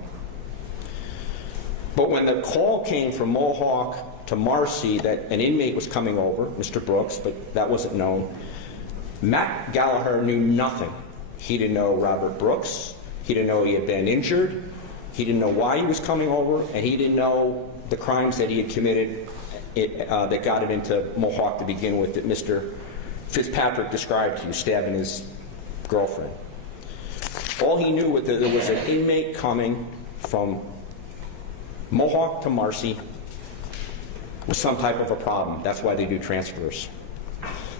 But when the call came from Mohawk to Marcy that an inmate was coming over, Mr. Brooks, but that wasn't known, Matt Gallagher knew nothing. He didn't know Robert Brooks. He didn't know he had been injured. He didn't know why he was coming over, and he didn't know the crimes that he had committed that got it into Mohawk to begin with, that Mr. Fitzpatrick described to you, stabbing his girlfriend. All he knew was that there was an inmate coming from Mohawk to Marcy with some type of a problem. That's why they do transfers.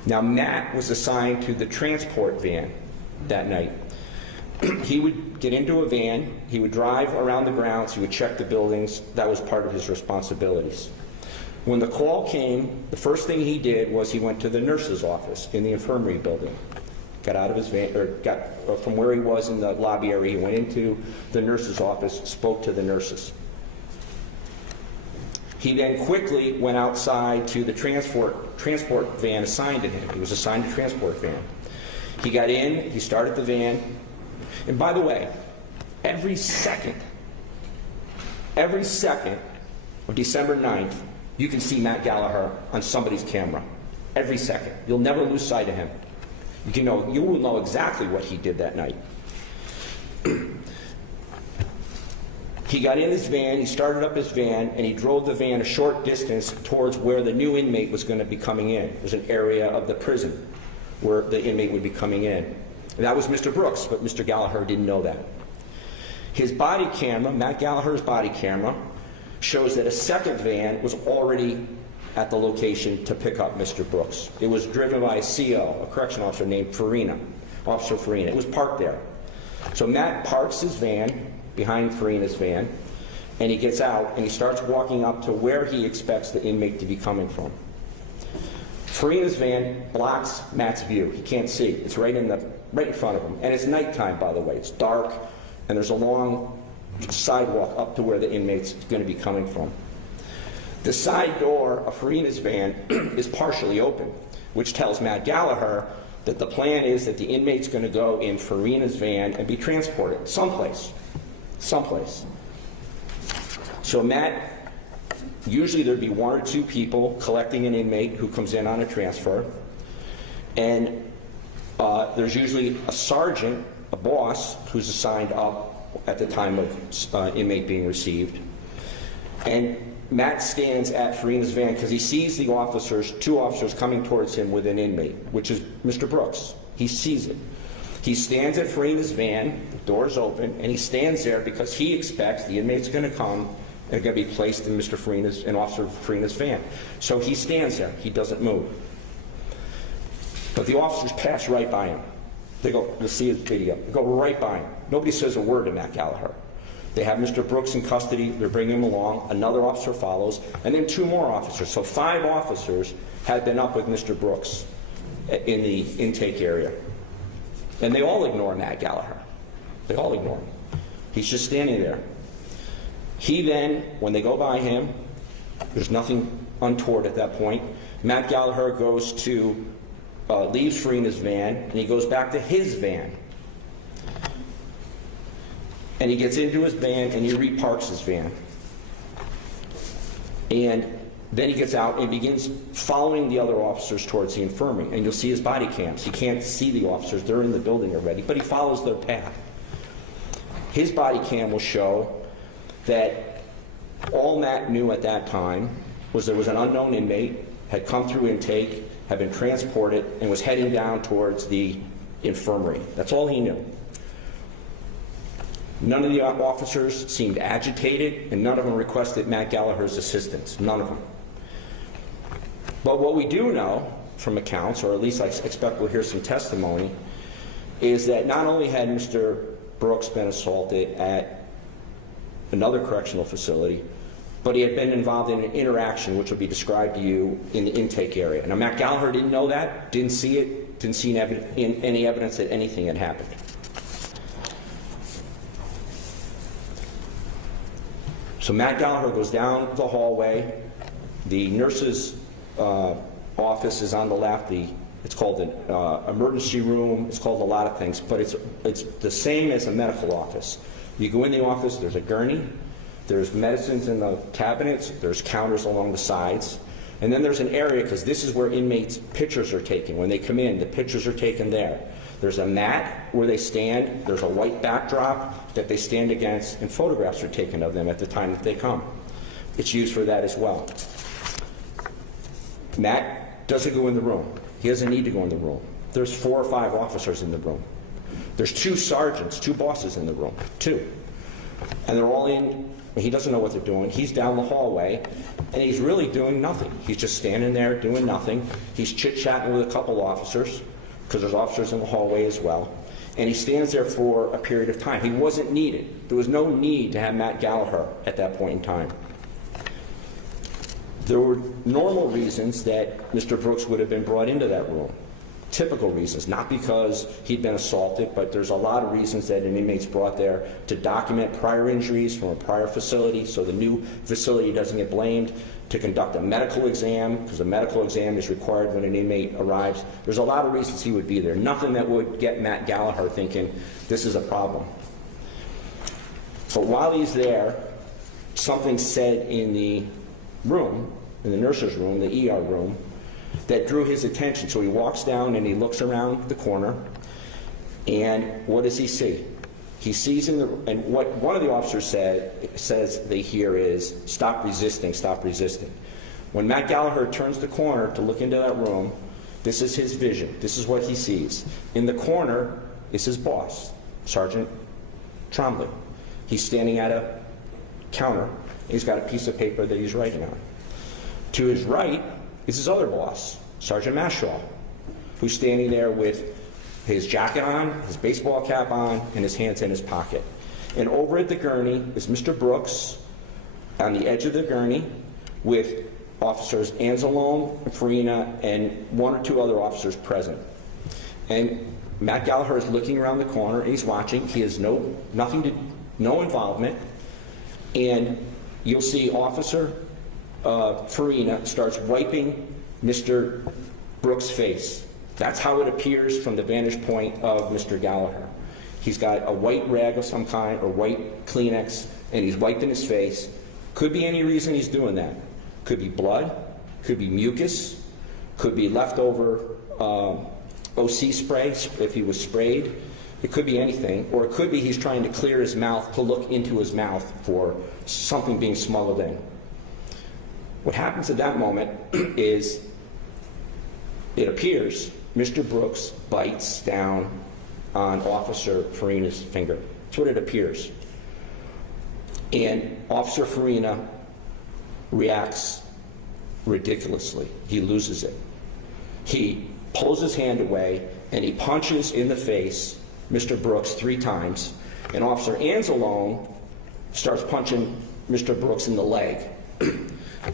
Now, Matt was assigned to the transport van that night. He would get into a van, he would drive around the grounds, he would check the buildings. That was part of his responsibilities. When the call came, the first thing he did was he went to the nurse's office in the infirmary building. Got out of his van, or from where he was in the lobby area, he went into the nurse's office, spoke to the nurses. He then quickly went outside to the transport van assigned to him. He was assigned a transport van. He got in, he started the van, and by the way, every second of December 9th, you can see Matt Gallagher on somebody's camera. Every second. You'll never lose sight of him. You will know exactly what he did that night. He got in his van, he started up his van, and he drove the van a short distance towards where the new inmate was going to be coming in. There's an area of the prison where the inmate would be coming in. And that was Mr. Brooks, but Mr. Gallagher didn't know that. His body camera, Matt Gallagher's body camera, shows that a second van was already at the location to pick up Mr. Brooks. It was driven by a CO, a correctional officer named Fina, Officer Fina. It was parked there. So Matt parks his van behind Farina's van, and he gets out and he starts walking up to where he expects the inmate to be coming from. Farina's van blocks Matt's view. He can't see. It's right in front of him. And it's nighttime, by the way. It's dark, and there's a long sidewalk up to where the inmate's going to be coming from. The side door of Farina's van is partially open, which tells Matt Gallagher that the plan is that the inmate's going to go in Farina's van and be transported someplace. So Matt, usually there'd be one or two people collecting an inmate who comes in on a transfer, and there's usually a sergeant, a boss, who's assigned up at the time of inmate being received. And Matt stands at Farina's van because he sees the two officers coming towards him with an inmate, which is Mr. Brooks. He sees it. He stands at Farina's van, the door's open, and he stands there because he expects the inmate's going to come and going to be placed in Officer Farina's van. So he stands there. He doesn't move. But the officers pass right by him. You'll see his video. They go right by him. Nobody says a word to Matt Gallagher. They have Mr. Brooks in custody. They're bringing him along. Another officer follows, and then two more officers. So 5 officers had been up with Mr. Brooks in the intake area. And they all ignore Matt Gallagher. They all ignore him. He's just standing there. He then, when they go by him, there's nothing untoward at that point. Matt Gallagher goes to, leaves Farina's van, and he goes back to his van. And he gets into his van, and he reparks his van. And then he gets out and begins following the other officers towards the infirmary. And you'll see his body cams. He can't see the officers. They're in the building already, but he follows their path. His body cam will show that all Matt knew at that time was there was an unknown inmate, had come through intake, had been transported, and was heading down towards the infirmary. That's all he knew. None of the officers seemed agitated, and none of them requested Matt Gallagher's assistance. None of them. But what we do know from accounts, or at least I expect we'll hear some testimony, is that not only had Mr. Brooks been assaulted at another correctional facility, but he had been involved in an interaction which will be described to you in the intake area. Now, Matt Gallagher didn't know that, didn't see it, didn't see any evidence that anything had happened. So Matt Gallagher goes down the hallway. The nurse's office is on the left. It's called an emergency room. It's called a lot of things, but it's the same as a medical office. You go in the office, there's a gurney, there's medicines in the cabinets, there's counters along the sides, and then there's an area, because this is where inmates' pictures are taken. When they come in, the pictures are taken there. There's a mat where they stand, there's a white backdrop that they stand against, and photographs are taken of them at the time that they come. It's used for that as well. Matt doesn't go in the room. He doesn't need to go in the room. There's 4 or 5 officers in the room. There's 2 sergeants, 2 bosses in the room, 2. And they're all in, he doesn't know what they're doing. He's down the hallway, and he's really doing nothing. He's just standing there doing nothing. He's chit-chatting with a couple officers, because there's officers in the hallway as well. And he stands there for a period of time. He wasn't needed. There was no need to have Matt Gallagher at that point in time. There were normal reasons that Mr. Brooks would have been brought into that room. Typical reasons, not because he'd been assaulted, but there's a lot of reasons that an inmate's brought there to document prior injuries from a prior facility so the new facility doesn't get blamed, to conduct a medical exam, because a medical exam is required when an inmate arrives. There's a lot of reasons he would be there. Nothing that would get Matt Gallagher thinking, this is a problem. But while he's there, something's said in the room, in the nurse's room, the ER room, that drew his attention. So he walks down and he looks around the corner, and what does he see? He sees in the, and what one of the officers says they hear is, stop resisting, stop resisting. When Matt Gallagher turns the corner to look into that room, this is his vision. This is what he sees. In the corner is his boss, Sergeant Trombley. He's standing at a counter. He's got a piece of paper that he's writing on. To his right is his other boss, Sergeant Mashaw, who's standing there with his jacket on, his baseball cap on, and his hands in his pocket. And over at the gurney is Mr. Brooks on the edge of the gurney with officers Anzalone, Fina, and 1 or 2 other officers present. And Matt Gallagher is looking around the corner, and he's watching. He has no involvement. And you'll see Officer Farina starts wiping Mr. Brooks' face. That's how it appears from the vantage point of Mr. Gallagher. He's got a white rag of some kind, or white Kleenex, and he's wiping his face. Could be any reason he's doing that. Could be blood, could be mucus, could be leftover OC spray if he was sprayed. It could be anything, or it could be he's trying to clear his mouth to look into his mouth for something being smuggled in. What happens at that moment is, it appears Mr. Brooks bites down on Officer Farina's finger. That's what it appears. And Officer Farina reacts ridiculously. He loses it. He pulls his hand away and he punches in the face Mr. Brooks 3 times, and Officer Anzalone starts punching Mr. Brooks in the leg.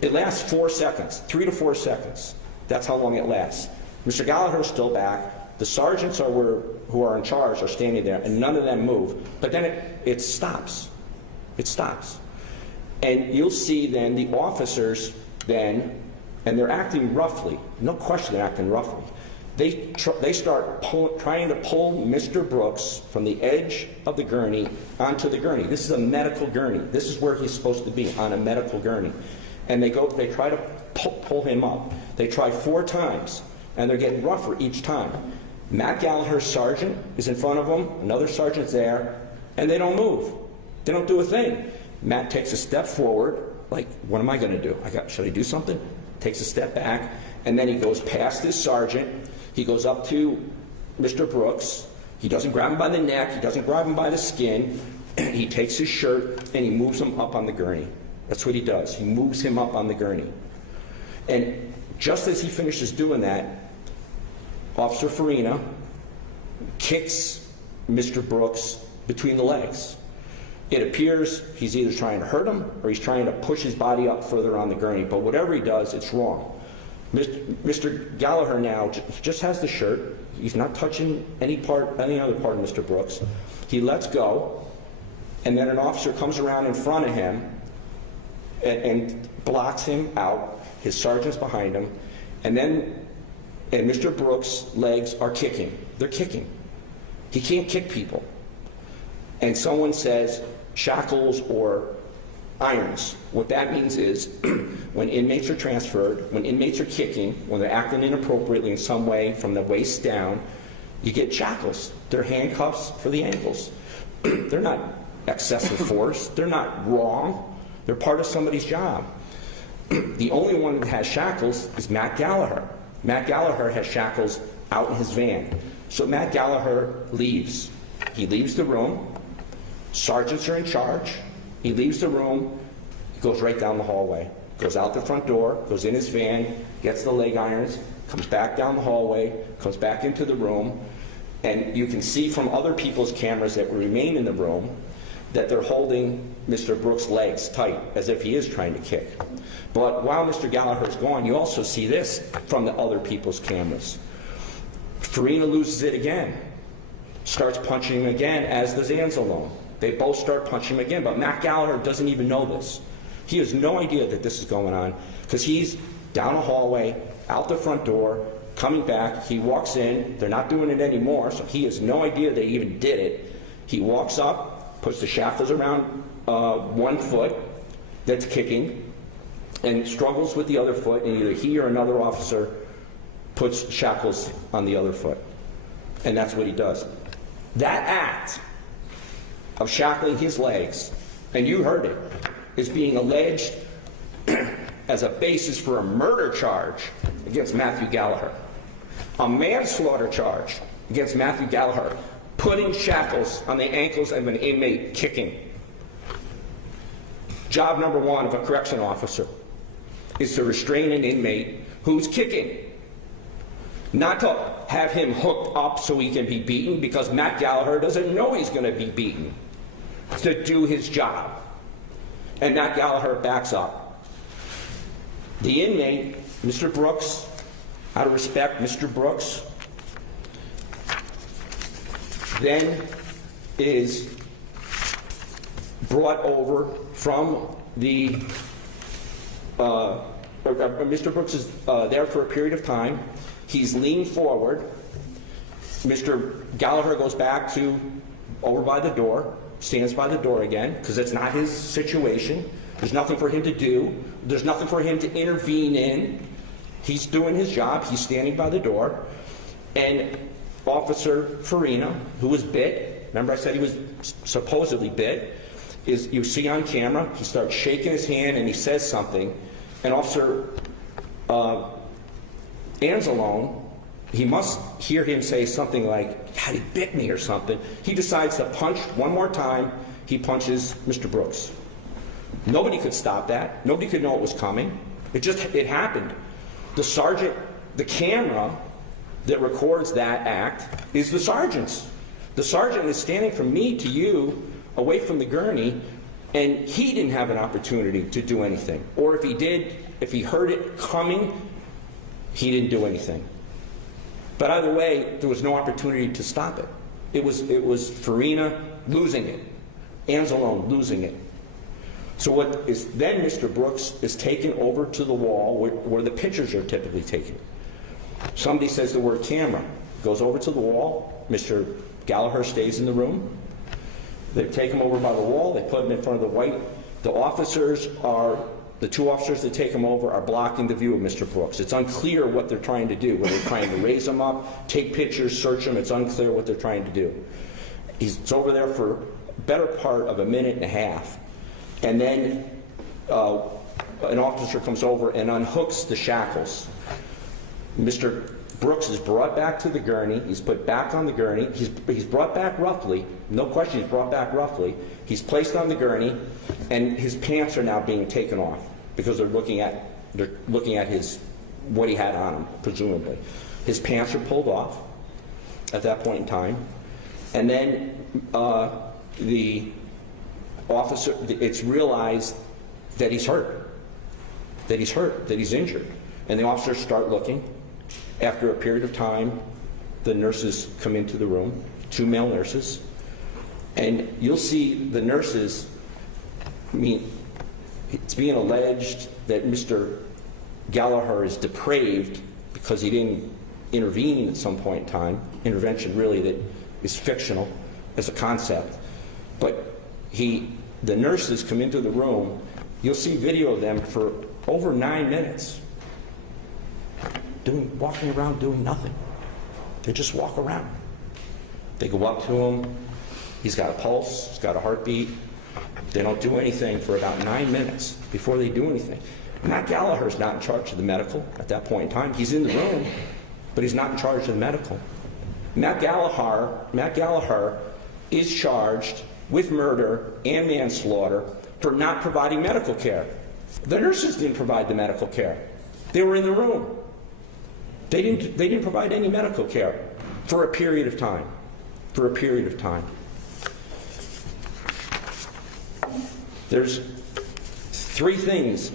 It lasts 4 seconds, 3 to 4 seconds. That's how long it lasts. Mr. Gallagher's still back. The sergeants who are in charge are standing there, and none of them move. But then it stops. It stops. And you'll see then the officers then, and they're acting roughly. No question they're acting roughly. They start trying to pull Mr. Brooks from the edge of the gurney onto the gurney. This is a medical gurney. This is where he's supposed to be, on a medical gurney. And they try to pull him up. They try 4 times, and they're getting rougher each time. Matt Gallagher's sergeant is in front of them, another sergeant's there, and they don't move. They don't do a thing. Matt takes a step forward, like, what am I going to do? Should I do something? Takes a step back, and then he goes past his sergeant. He goes up to Mr. Brooks. He doesn't grab him by the neck. He doesn't grab him by the skin. He takes his shirt, and he moves him up on the gurney. That's what he does. He moves him up on the gurney. And Just as he finishes doing that, Officer Fina kicks Mr. Brooks between the legs. It appears he's either trying to hurt him or he's trying to push his body up further on the gurney, but whatever he does, it's wrong. Mr. Gallagher now just has the shirt. He's not touching any other part of Mr. Brooks. He lets go, and then an officer comes around in front of him and blocks him out. His sergeant's behind him, and Mr. Brooks' legs are kicking. They're kicking. He can't kick people. And someone says shackles or irons. What that means is when inmates are transferred, when inmates are kicking, when they're acting inappropriately in some way from the waist down, you get shackles. They're handcuffs for the ankles. They're not excessive force. They're not wrong. They're part of somebody's job. The only one that has shackles is Matt Gallagher. Matt Gallagher has shackles out in his van. So Matt Gallagher leaves. He leaves the room. Sergeants are in charge. He leaves the room. He goes right down the hallway. Goes out the front door, goes in his van, gets the leg irons, comes back down the hallway, comes back into the room, and you can see from other people's cameras that remain in the room that they're holding Mr. Brooks' legs tight, as if he is trying to kick. But while Mr. Gallagher's gone, you also see this from the other people's cameras. Fina loses it again, starts punching him again, as does Anzalone. They both start punching him again, but Matt Gallagher doesn't even know this. He has no idea that this is going on, because he's down a hallway, out the front door, coming back. He walks in. They're not doing it anymore, so he has no idea they even did it. He walks up, puts the shackles around one foot that's kicking, and struggles with the other foot, and either he or another officer puts shackles on the other foot. And that's what he does. That act of shackling his legs, and you heard it, is being alleged as a basis for a murder charge against Matthew Gallagher. A manslaughter charge against Matthew Gallagher, putting shackles on the ankles of an inmate kicking. Job number one of a correctional officer is to restrain an inmate who's kicking. Not to have him hooked up so he can be beaten, because Matt Gallagher doesn't know he's going to be beaten. To do his job. And Matt Gallagher backs up. The inmate, Mr. Brooks, out of respect, Mr. Brooks, then is brought over from the, Mr. Brooks is there for a period of time. He's leaned forward. Mr. Gallagher goes back to over by the door, stands by the door again, because it's not his situation. There's nothing for him to do. There's nothing for him to intervene in. He's doing his job. He's standing by the door. And Officer Fina, who was bit, remember I said he was supposedly bit, is, you see on camera, he starts shaking his hand and he says something. And Officer Anzalone, he must hear him say something like, God, he bit me or something. He decides to punch one more time. He punches Mr. Brooks. Nobody could stop that. Nobody could know it was coming. It happened. The sergeant, the camera that records that act is the sergeant's. The sergeant is standing from me to you, away from the gurney, and he didn't have an opportunity to do anything. Or if he did, if he heard it coming, he didn't do anything. But either way, there was no opportunity to stop it. It was Fina losing it, Anzalone losing it. So what is then, Mr. Brooks is taken over to the wall where the pictures are typically taken. Somebody says the word camera, goes over to the wall. Mr. Gallagher stays in the room. They take him over by the wall. They put him in front of the white. The two officers that take him over are blocking the view of Mr. Brooks. It's unclear what they're trying to do. Whether they're trying to raise him up, take pictures, search him. It's unclear what they're trying to do. He's over there for a better part of a minute and a half. And then an officer comes over and unhooks the shackles. Mr. Brooks is brought back to the gurney. He's put back on the gurney. He's brought back roughly. No question, he's brought back roughly. He's placed on the gurney, and his pants are now being taken off because they're looking at his what he had on him, presumably. His pants are pulled off at that point in time. And then the officer, it's realized that he's hurt, that he's injured. And the officers start looking. After a period of time, the nurses come into the room, 2 male nurses. And you'll see the nurses, I mean, it's being alleged that Mr. Gallagher is depraved because he didn't intervene at some point in time. Intervention really that is fictional as a concept. But the nurses come into the room. You'll see video of them for over 9 minutes walking around doing nothing. They just walk around. They go up to him. He's got a pulse. He's got a heartbeat. They don't do anything for about 9 minutes before they do anything. Matt Gallagher's not in charge of the medical at that point in time. He's in the room, but he's not in charge of the medical. Matt Gallagher is charged with murder and manslaughter for not providing medical care. The nurses didn't provide the medical care. They were in the room. They didn't provide any medical care for a period of time. For a period of time. There's 3 things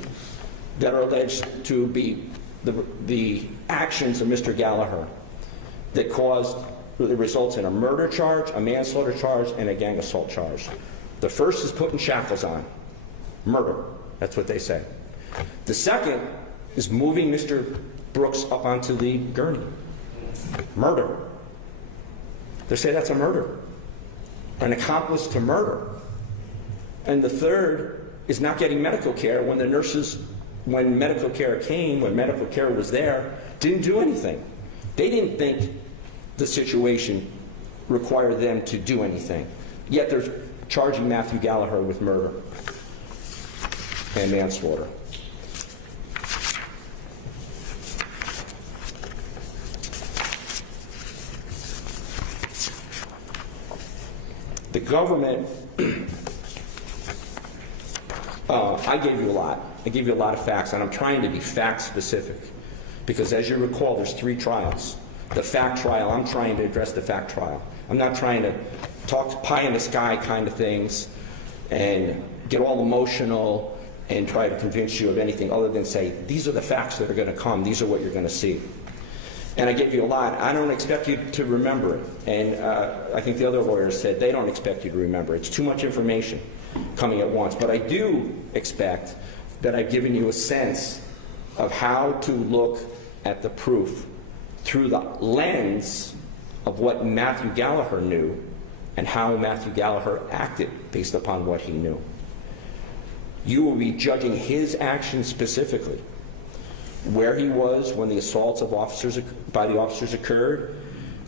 that are alleged to be the actions of Mr. Gallagher that results in a murder charge, a manslaughter charge, and a gang assault charge. The first is putting shackles on. Murder. That's what they say. The second is moving Mr. Brooks up onto the gurney. Murder. They say that's a murder. An accomplice to murder. And the third is not getting medical care when the nurses, when medical care came, when medical care was there, didn't do anything. They didn't think the situation required them to do anything. Yet they're charging Matthew Gallagher with murder and manslaughter. The government, I gave you a lot. I gave you a lot of facts, and I'm trying to be fact specific because, as you recall, there's 3 trials. The fact trial, I'm trying to address the fact trial. I'm not trying to talk pie in the sky kind of things and get all emotional and try to convince you of anything other than say, these are the facts that are going to come. These are what you're going to see. And I gave you a lot. I don't expect you to remember it. And I think the other lawyers said they don't expect you to remember it. It's too much information coming at once. But I do expect that I've given you a sense of how to look at the proof through the lens of what Matthew Gallagher knew and how Matthew Gallagher acted based upon what he knew. You will be judging his actions specifically, where he was when the assaults of by the officers occurred,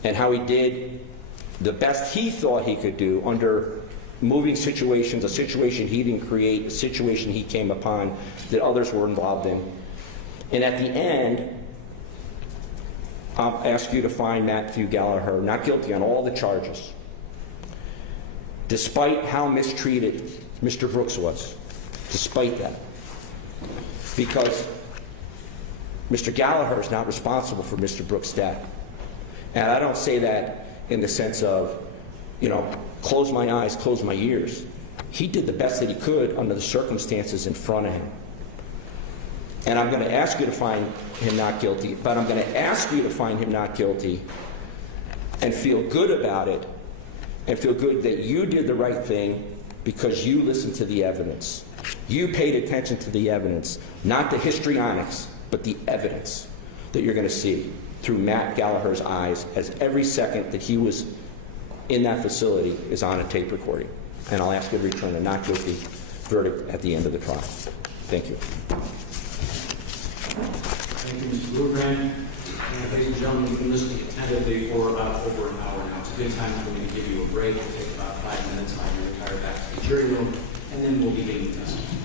and how he did the best he thought he could do under moving situations, a situation he didn't create, a situation he came upon that others were involved in. And at the end, I'll ask you to find Matthew Gallagher not guilty on all the charges, despite how mistreated Mr. Brooks was, despite that. Because Mr. Gallagher is not responsible for Mr. Brooks' death. And I don't say that in the sense of, close my eyes, close my ears. He did the best that he could under the circumstances in front of him. And I'm going to ask you to find him not guilty, but I'm going to ask you to find him not guilty and feel good about it and feel good that you did the right thing because you listened to the evidence. You paid attention to the evidence, not the histrionics, but the evidence that you're going to see through Matt Gallagher's eyes as every second that he was in that facility is on a tape recording. And I'll ask you to return a not guilty verdict at the end of the trial. Thank you. Thank you, Mr. Bluegrand. Ladies and gentlemen, you've been listening attentively for about over an hour now. It's a good time for me to give you a break. It'll take about 5 minutes. I'm going to retire back to the jury room, and then we'll begin the testimony.